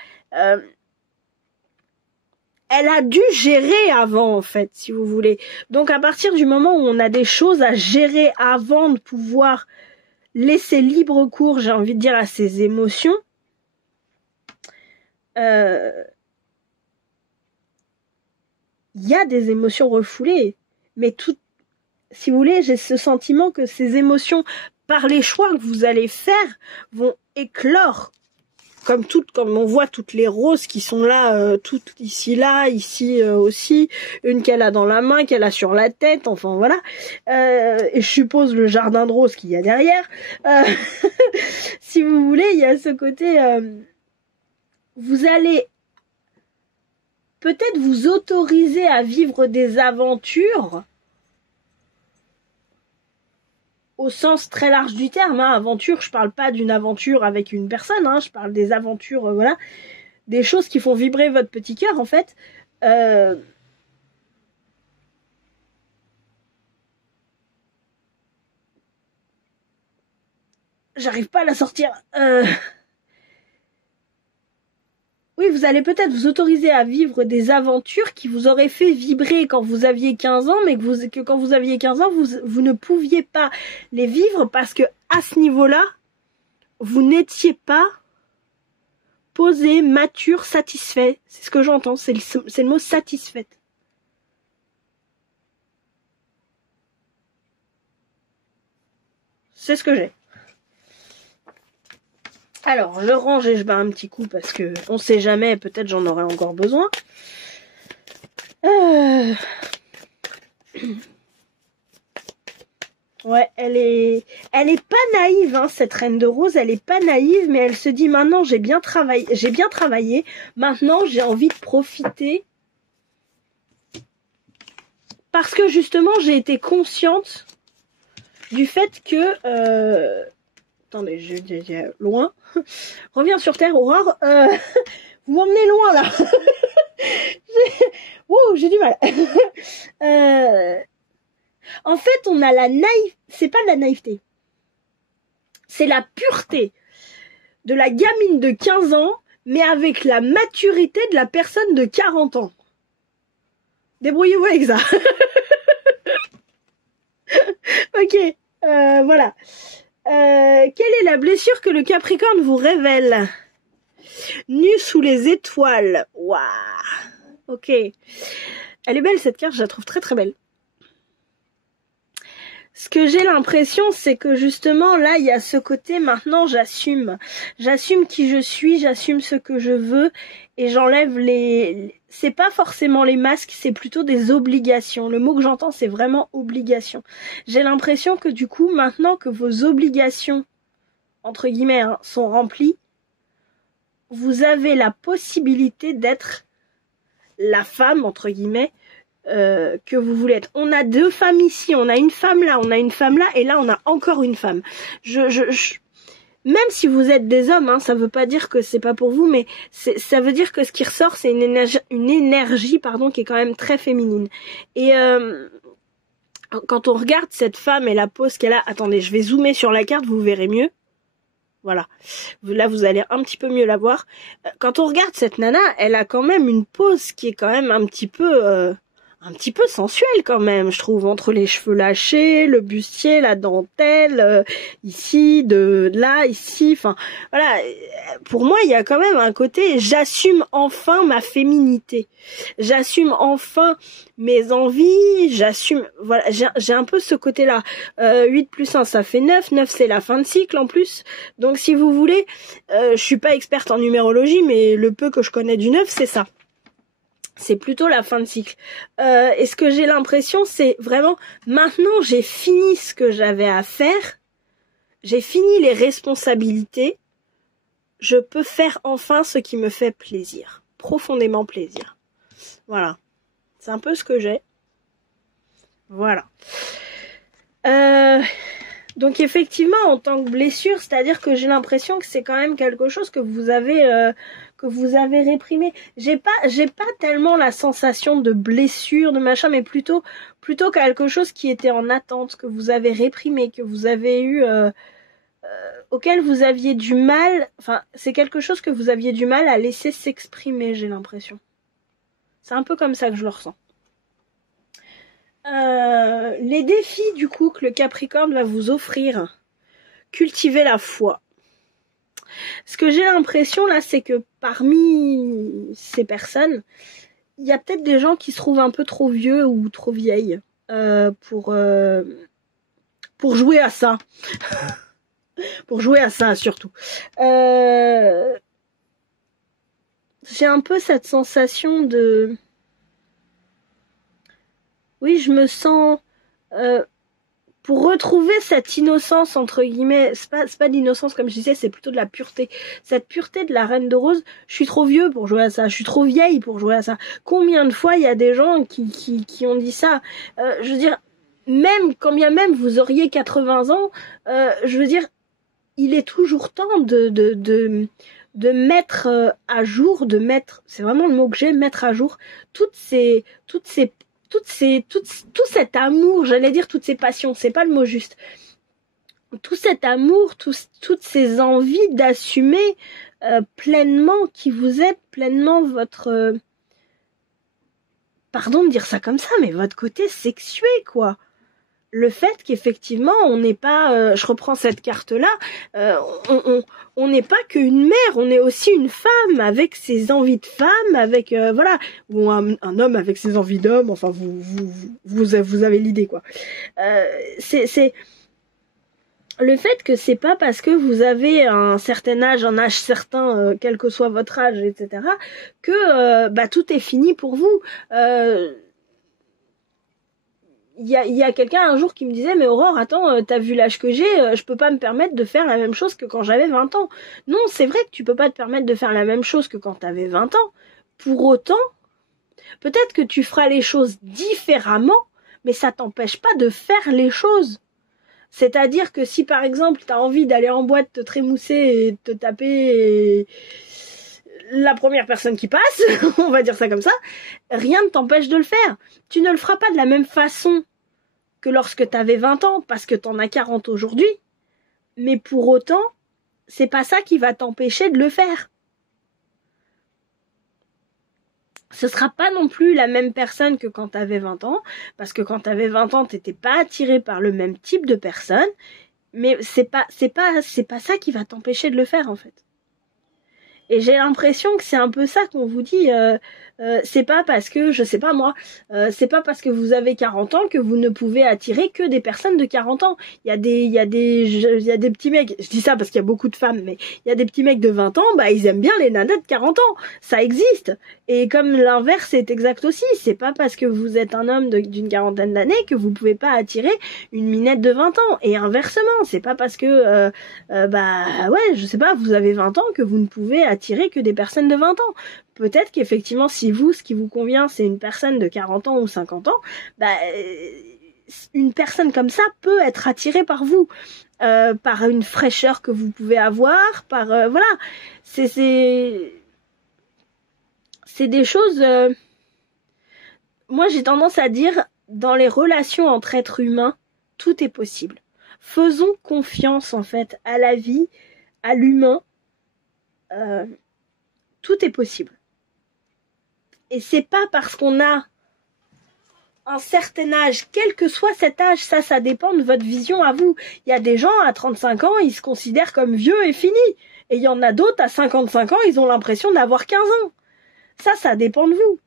dû gérer avant, en fait, si vous voulez. Donc, à partir du moment où on a des choses à gérer avant de pouvoir laisser libre cours, j'ai envie de dire, à ses émotions, il y a des émotions refoulées. Mais tout, si vous voulez, j'ai ce sentiment que ces émotions, par les choix que vous allez faire, vont éclore. Comme on voit toutes les roses qui sont là, toutes ici, là, ici aussi, une qu'elle a dans la main, qu'elle a sur la tête, enfin voilà. Et je suppose le jardin de roses qu'il y a derrière. Si vous voulez, il y a ce côté, vous allez peut-être vous autoriser à vivre des aventures au sens très large du terme, hein. Aventure, je parle pas d'une aventure avec une personne, hein, je parle des aventures, voilà, des choses qui font vibrer votre petit cœur, en fait. J'arrive pas à la sortir. Oui, vous allez peut-être vous autoriser à vivre des aventures qui vous auraient fait vibrer quand vous aviez 15 ans, mais que quand vous aviez 15 ans, vous ne pouviez pas les vivre parce que à ce niveau-là, vous n'étiez pas posé, mature, satisfait. C'est ce que j'entends, c'est le mot satisfaite. C'est ce que j'ai. Alors, je range et je bats un petit coup parce que on sait jamais, peut-être j'en aurai encore besoin. Ouais, elle est pas naïve, hein, cette reine de rose, elle est pas naïve, mais elle se dit maintenant j'ai bien travaillé, maintenant j'ai envie de profiter. Parce que justement, j'ai été consciente du fait que... Attendez, j'ai loin. Reviens sur Terre, Aurore. Vous m'emmenez loin, là. Wow, j'ai du mal. En fait, on a la naïveté. C'est pas de la naïveté. C'est la pureté de la gamine de 15 ans, mais avec la maturité de la personne de 40 ans. Débrouillez-vous avec ça. Ok, voilà. Quelle est la blessure que le Capricorne vous révèle? Nu sous les étoiles. Waouh. Ok. Elle est belle cette carte, je la trouve très très belle. Ce que j'ai l'impression, c'est que justement, là, il y a ce côté, maintenant, j'assume. J'assume qui je suis, j'assume ce que je veux, et j'enlève c'est pas forcément les masques, c'est plutôt des obligations. Le mot que j'entends, c'est vraiment obligation. J'ai l'impression que du coup, maintenant que vos obligations, entre guillemets, hein, sont remplies, vous avez la possibilité d'être la femme, entre guillemets, que vous voulez être. On a deux femmes ici, on a une femme là, on a une femme là, et là on a encore une femme. Même si vous êtes des hommes, hein, ça veut pas dire que c'est pas pour vous, mais ça veut dire que ce qui ressort, c'est une énergie, pardon, qui est quand même très féminine. Et quand on regarde cette femme et la pose qu'elle a, attendez, je vais zoomer sur la carte, vous verrez mieux. Voilà. Là, vous allez un petit peu mieux la voir. Quand on regarde cette nana, elle a quand même une pose qui est quand même un petit peu un petit peu sensuel quand même, je trouve, entre les cheveux lâchés, le bustier, la dentelle, ici, de là, ici, enfin, voilà, pour moi, il y a quand même un côté, j'assume enfin ma féminité, j'assume enfin mes envies, j'assume, voilà, j'ai un peu ce côté-là. 8 plus 1, ça fait 9, 9 c'est la fin de cycle en plus, donc si vous voulez, je suis pas experte en numérologie, mais le peu que je connais du 9, c'est ça. C'est plutôt la fin de cycle. Et ce que j'ai l'impression, c'est vraiment, maintenant j'ai fini ce que j'avais à faire, j'ai fini les responsabilités, je peux faire enfin ce qui me fait plaisir, profondément plaisir. Voilà, c'est un peu ce que j'ai. Voilà. Donc effectivement, en tant que blessure, c'est-à-dire que j'ai l'impression que c'est quand même quelque chose que vous avez réprimé. J'ai pas tellement la sensation de blessure, de machin, mais plutôt quelque chose qui était en attente, que vous avez réprimé, que vous avez eu auquel vous aviez du mal. Enfin, c'est quelque chose que vous aviez du mal à laisser s'exprimer, j'ai l'impression. C'est un peu comme ça que je le ressens. Les défis du coup que le Capricorne va vous offrir. Cultiver la foi. Ce que j'ai l'impression là, c'est que parmi ces personnes, il y a peut-être des gens qui se trouvent un peu trop vieux ou trop vieilles pour jouer à ça. Pour jouer à ça surtout. J'ai un peu cette sensation de... Oui, je me sens... pour retrouver cette innocence, entre guillemets, c'est pas de l'innocence comme je disais, c'est plutôt de la pureté. Cette pureté de la Reine de Rose, je suis trop vieux pour jouer à ça, je suis trop vieille pour jouer à ça. Combien de fois il y a des gens qui ont dit ça, je veux dire, même, quand bien même vous auriez 80 ans, je veux dire, il est toujours temps de mettre à jour, c'est vraiment le mot que j'ai, mettre à jour tout cet amour, j'allais dire toutes ces passions, c'est pas le mot juste. Tout cet amour, toutes ces envies d'assumer pleinement qui vous êtes, pleinement votre... pardon de dire ça comme ça, mais votre côté sexué, quoi. Le fait qu'effectivement, on n'est pas... je reprends cette carte-là, on n'est pas qu'une mère, on est aussi une femme avec ses envies de femme, avec... voilà, ou un homme avec ses envies d'homme, enfin, vous avez l'idée, quoi. C'est le fait que c'est pas parce que vous avez un certain âge, un âge certain, quel que soit votre âge, etc., que tout est fini pour vous. Il y a quelqu'un un jour qui me disait mais Aurore, attends, t'as vu l'âge que j'ai, je peux pas me permettre de faire la même chose que quand j'avais 20 ans. Non, c'est vrai que tu peux pas te permettre de faire la même chose que quand t'avais 20 ans. Pour autant, peut-être que tu feras les choses différemment, mais ça t'empêche pas de faire les choses. C'est-à-dire que si par exemple t'as envie d'aller en boîte, te trémousser et te taper la première personne qui passe, on va dire ça comme ça, rien ne t'empêche de le faire. Tu ne le feras pas de la même façon que lorsque t'avais 20 ans, parce que t'en as 40 aujourd'hui, mais pour autant, c'est pas ça qui va t'empêcher de le faire. Ce sera pas non plus la même personne que quand t'avais 20 ans, parce que quand t'avais 20 ans, t'étais pas attiré par le même type de personne, mais c'est pas ça qui va t'empêcher de le faire, en fait. Et j'ai l'impression que c'est un peu ça qu'on vous dit, c'est pas parce que, je sais pas moi, c'est pas parce que vous avez 40 ans que vous ne pouvez attirer que des personnes de 40 ans. Il y a des petits mecs, je dis ça parce qu'il y a beaucoup de femmes, mais il y a des petits mecs de 20 ans, ils aiment bien les nanas de 40 ans. Ça existe. Et comme l'inverse est exact aussi, c'est pas parce que vous êtes un homme d'une quarantaine d'années que vous pouvez pas attirer une minette de 20 ans. Et inversement, c'est pas parce que, je sais pas, vous avez 20 ans que vous ne pouvez attirer que des personnes de 20 ans. Peut-être qu'effectivement, si vous, ce qui vous convient, c'est une personne de 40 ans ou 50 ans, une personne comme ça peut être attirée par vous, par une fraîcheur que vous pouvez avoir, par voilà, c'est des choses. Moi, j'ai tendance à dire, dans les relations entre êtres humains, tout est possible. Faisons confiance en fait à la vie, à l'humain. Tout est possible. Et c'est pas parce qu'on a un certain âge, quel que soit cet âge, ça dépend de votre vision à vous. Il y a des gens à 35 ans, ils se considèrent comme vieux et fini. Et il y en a d'autres à 55 ans, ils ont l'impression d'avoir 15 ans. Ça dépend de vous.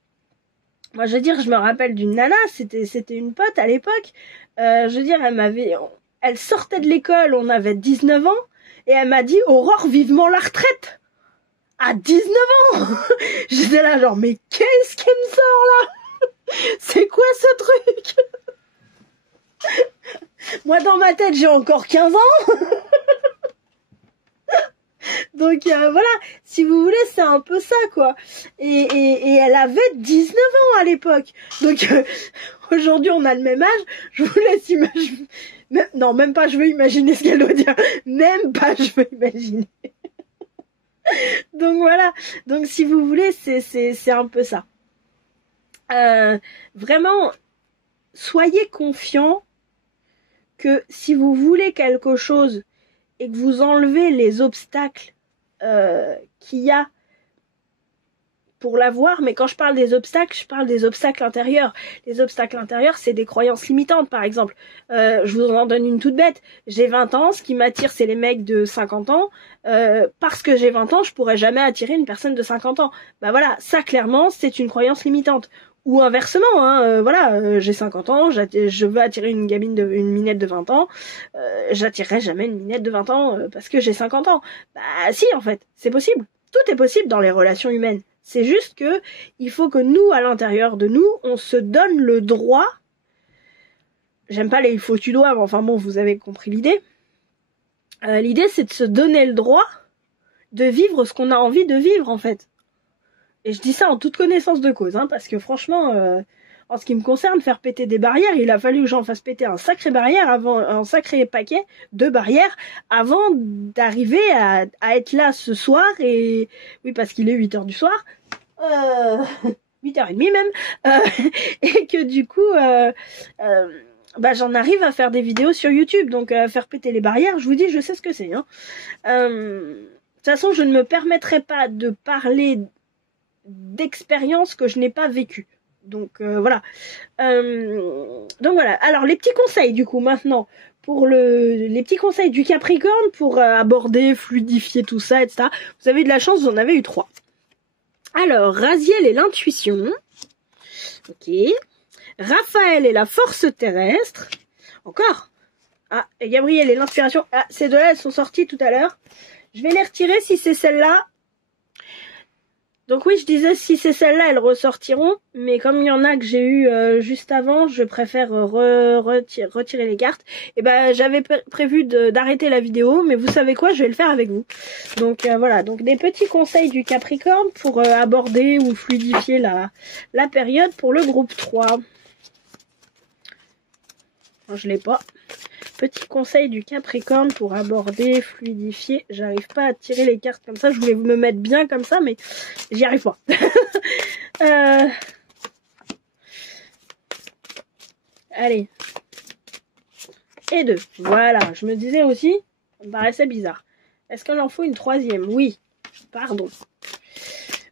Moi, je veux dire, je me rappelle d'une nana, c'était une pote à l'époque. Je veux dire, elle sortait de l'école, on avait 19 ans, et elle m'a dit, Aurore, vivement la retraite. À 19 ans. J'étais là genre, mais qu'est-ce qu'elle me sort là? C'est quoi ce truc? Moi, dans ma tête, j'ai encore 15 ans. Donc voilà, si vous voulez, c'est un peu ça, quoi. Et elle avait 19 ans à l'époque. Donc aujourd'hui, on a le même âge. Je vous laisse imaginer. Non, même pas, je veux imaginer ce qu'elle doit dire. Même pas, je veux imaginer. Donc voilà. Donc si vous voulez, c'est un peu ça. Vraiment, soyez confiants que si vous voulez quelque chose et que vous enlevez les obstacles qu'il y a pour l'avoir, mais quand je parle des obstacles, je parle des obstacles intérieurs. Les obstacles intérieurs, c'est des croyances limitantes, par exemple. Je vous en donne une toute bête. J'ai 20 ans, ce qui m'attire, c'est les mecs de 50 ans. Parce que j'ai 20 ans, je pourrais jamais attirer une personne de 50 ans. Bah voilà, ça, clairement, c'est une croyance limitante. Ou inversement, hein, voilà, j'ai 50 ans, je veux attirer une minette de 20 ans, j'attirerai jamais une minette de 20 ans parce que j'ai 50 ans. Bah si, en fait, c'est possible. Tout est possible dans les relations humaines. C'est juste que il faut que nous, à l'intérieur de nous, on se donne le droit. J'aime pas les il faut tu dois, mais enfin bon, vous avez compris l'idée. L'idée, c'est de se donner le droit de vivre ce qu'on a envie de vivre, en fait. Et je dis ça en toute connaissance de cause, hein, parce que franchement, en ce qui me concerne, faire péter des barrières, il a fallu que j'en fasse péter un sacré paquet de barrières avant d'arriver à être là ce soir. Et oui, parce qu'il est 8h du soir, 8h30 même, et que du coup, bah, j'en arrive à faire des vidéos sur YouTube. Donc faire péter les barrières, je vous dis, je sais ce que c'est. Hein. De toute façon, je ne me permettrai pas de parler d'expériences que je n'ai pas vécues. Donc voilà. Donc voilà. Alors les petits conseils du coup maintenant pour les petits conseils du Capricorne pour aborder, fluidifier tout ça, etc. Vous avez de la chance, vous en avez eu 3. Alors Raziel et l'intuition. Ok. Raphaël et la force terrestre. Encore. Ah, et Gabriel et l'inspiration. Ah, ces deux-là, elles sont sorties tout à l'heure. Je vais les retirer si c'est celle-là. Donc oui, je disais, si c'est celle-là, elles ressortiront. Mais comme il y en a que j'ai eu juste avant, je préfère retirer les cartes. Et ben, j'avais prévu d'arrêter la vidéo, mais vous savez quoi, je vais le faire avec vous. Donc voilà, donc des petits conseils du Capricorne pour aborder ou fluidifier la période pour le groupe 3. Non, je l'ai pas. Petit conseil du Capricorne pour aborder, fluidifier. J'arrive pas à tirer les cartes comme ça. Je voulais me mettre bien comme ça, mais j'y arrive pas. Allez. Et 2. Voilà. Je me disais aussi, ça me paraissait bizarre. Est-ce qu'il en faut une 3e? Oui. Pardon.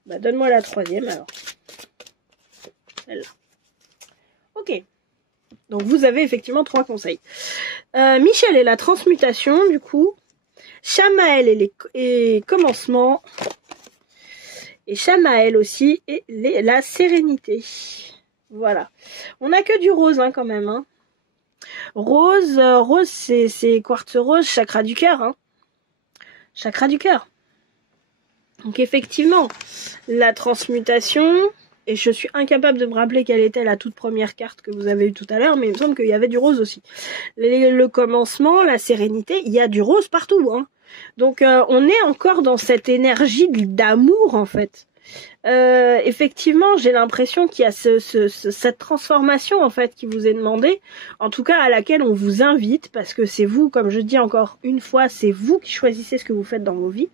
Bah, donne-moi la 3e alors. Celle-là. Ok. Donc vous avez effectivement 3 conseils. Michel et la transmutation, du coup. Chamaël et les commencements. Et Chamaël aussi et la sérénité. Voilà. On n'a que du rose hein, quand même. Hein. Rose, c'est quartz rose, chakra du cœur. Hein. Chakra du cœur. Donc effectivement, la transmutation... Et je suis incapable de me rappeler quelle était la toute première carte que vous avez eue tout à l'heure, mais il me semble qu'il y avait du rose aussi. Le commencement, la sérénité, il y a du rose partout. Hein. Donc on est encore dans cette énergie d'amour en fait. Effectivement, j'ai l'impression qu'il y a cette transformation en fait qui vous est demandée, en tout cas à laquelle on vous invite, parce que c'est vous, comme je dis encore une fois, c'est vous qui choisissez ce que vous faites dans vos vies.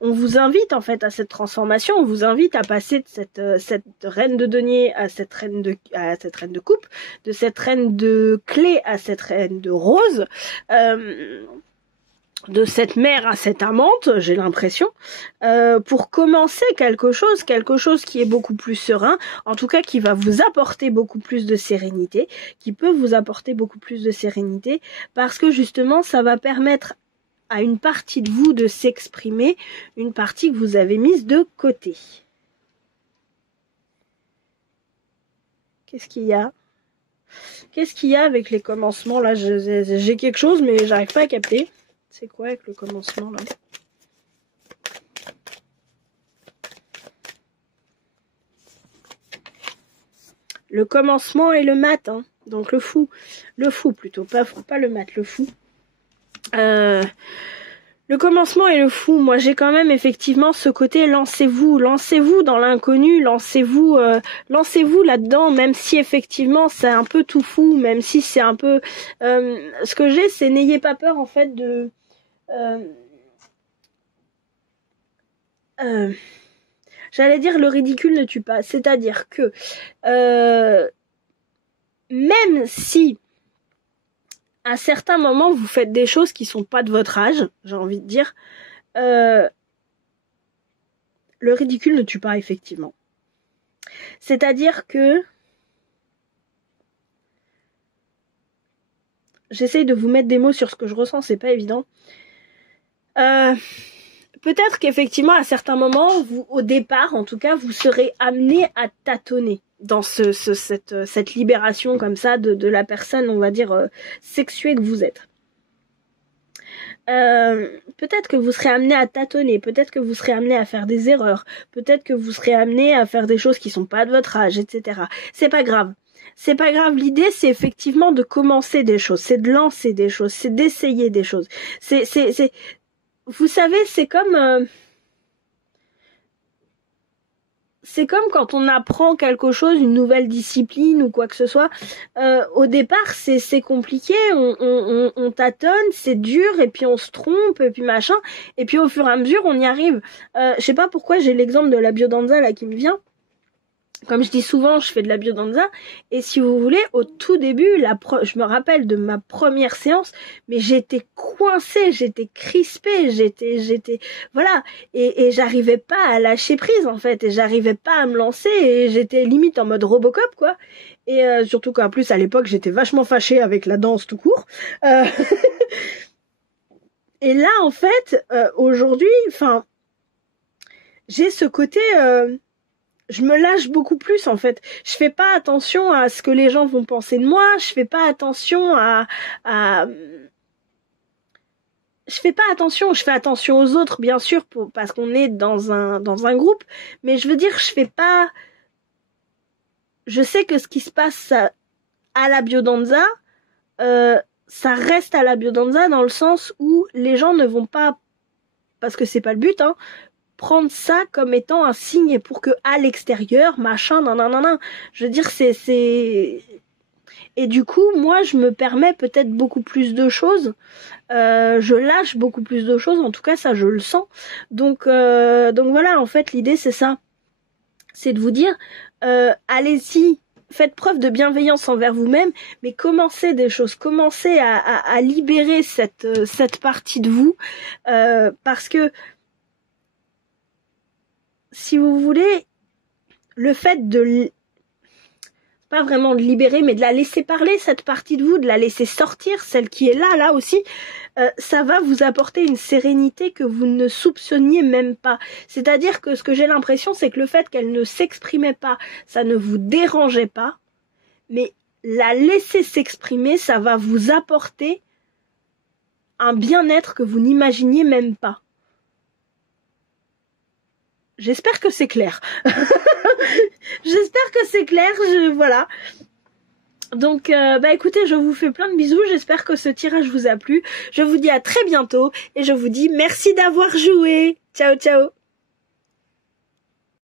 On vous invite en fait à cette transformation, on vous invite à passer de cette reine de denier à cette reine de coupe, de cette reine de clé à cette reine de rose. cette mère à cette amante, j'ai l'impression, pour commencer quelque chose qui est beaucoup plus serein, en tout cas qui va vous apporter beaucoup plus de sérénité, qui peut vous apporter beaucoup plus de sérénité, parce que justement ça va permettre à une partie de vous de s'exprimer, une partie que vous avez mise de côté. Qu'est-ce qu'il y a? Qu'est-ce qu'il y a avec les commencements là? J'ai quelque chose mais j'arrive pas à capter. C'est quoi avec le commencement là? Le commencement et le mat, hein. Donc le fou plutôt, pas le mat, le fou. Le commencement et le fou, moi j'ai quand même effectivement ce côté lancez-vous dans l'inconnu, lancez-vous là-dedans, même si effectivement c'est un peu tout fou, même si c'est un peu... ce que j'ai, c'est n'ayez pas peur en fait de... j'allais dire le ridicule ne tue pas, c'est-à-dire que même si à certains moments vous faites des choses qui sont pas de votre âge, j'ai envie de dire, le ridicule ne tue pas effectivement. C'est-à-dire que j'essaye de vous mettre des mots sur ce que je ressens, c'est pas évident. Peut-être qu'effectivement, à certains moments, vous, au départ, en tout cas, vous serez amené à tâtonner dans cette libération comme ça de la personne, on va dire, sexuée que vous êtes. Peut-être que vous serez amené à tâtonner, peut-être que vous serez amené à faire des erreurs, peut-être que vous serez amené à faire des choses qui sont pas de votre âge, etc. C'est pas grave. C'est pas grave, l'idée c'est effectivement de commencer des choses, c'est de lancer des choses, c'est d'essayer des choses. Vous savez, c'est comme quand on apprend quelque chose, une nouvelle discipline ou quoi que ce soit. Au départ, c'est compliqué, on tâtonne, c'est dur, et puis on se trompe, et puis machin. Et puis au fur et à mesure, on y arrive. Je sais pas pourquoi j'ai l'exemple de la biodanza là qui me vient. Comme je dis souvent, je fais de la biodanza, et si vous voulez, au tout début, je me rappelle de ma première séance, mais j'étais coincée, j'étais crispée, voilà, et j'arrivais pas à lâcher prise en fait, et j'arrivais pas à me lancer, et j'étais limite en mode Robocop quoi, et surtout qu'en plus à l'époque j'étais vachement fâchée avec la danse tout court. Et là en fait, aujourd'hui, enfin, j'ai ce côté... je me lâche beaucoup plus en fait. Je fais pas attention à ce que les gens vont penser de moi. Je fais pas attention je fais attention aux autres bien sûr parce qu'on est dans un groupe. Mais je veux dire, je sais que ce qui se passe à la biodanza, ça reste à la biodanza dans le sens où les gens ne vont pas, parce que c'est pas le but, hein, prendre ça comme étant un signe pour que à l'extérieur, machin, nan. Je veux dire, et du coup, moi, je me permets peut-être beaucoup plus de choses. Je lâche beaucoup plus de choses. En tout cas, ça, je le sens. Donc voilà, en fait, l'idée, c'est ça. C'est de vous dire, allez-y, faites preuve de bienveillance envers vous-même, mais commencez des choses. Commencez à libérer cette partie de vous. Parce que si vous voulez, le fait pas vraiment de libérer, mais de la laisser parler, cette partie de vous, de la laisser sortir, celle qui est là aussi, ça va vous apporter une sérénité que vous ne soupçonniez même pas. C'est-à-dire que ce que j'ai l'impression, c'est que le fait qu'elle ne s'exprimait pas, ça ne vous dérangeait pas, mais la laisser s'exprimer, ça va vous apporter un bien-être que vous n'imaginiez même pas. J'espère que c'est clair. J'espère que c'est clair, voilà. Donc, écoutez, je vous fais plein de bisous. J'espère que ce tirage vous a plu. Je vous dis à très bientôt et je vous dis merci d'avoir joué. Ciao, ciao.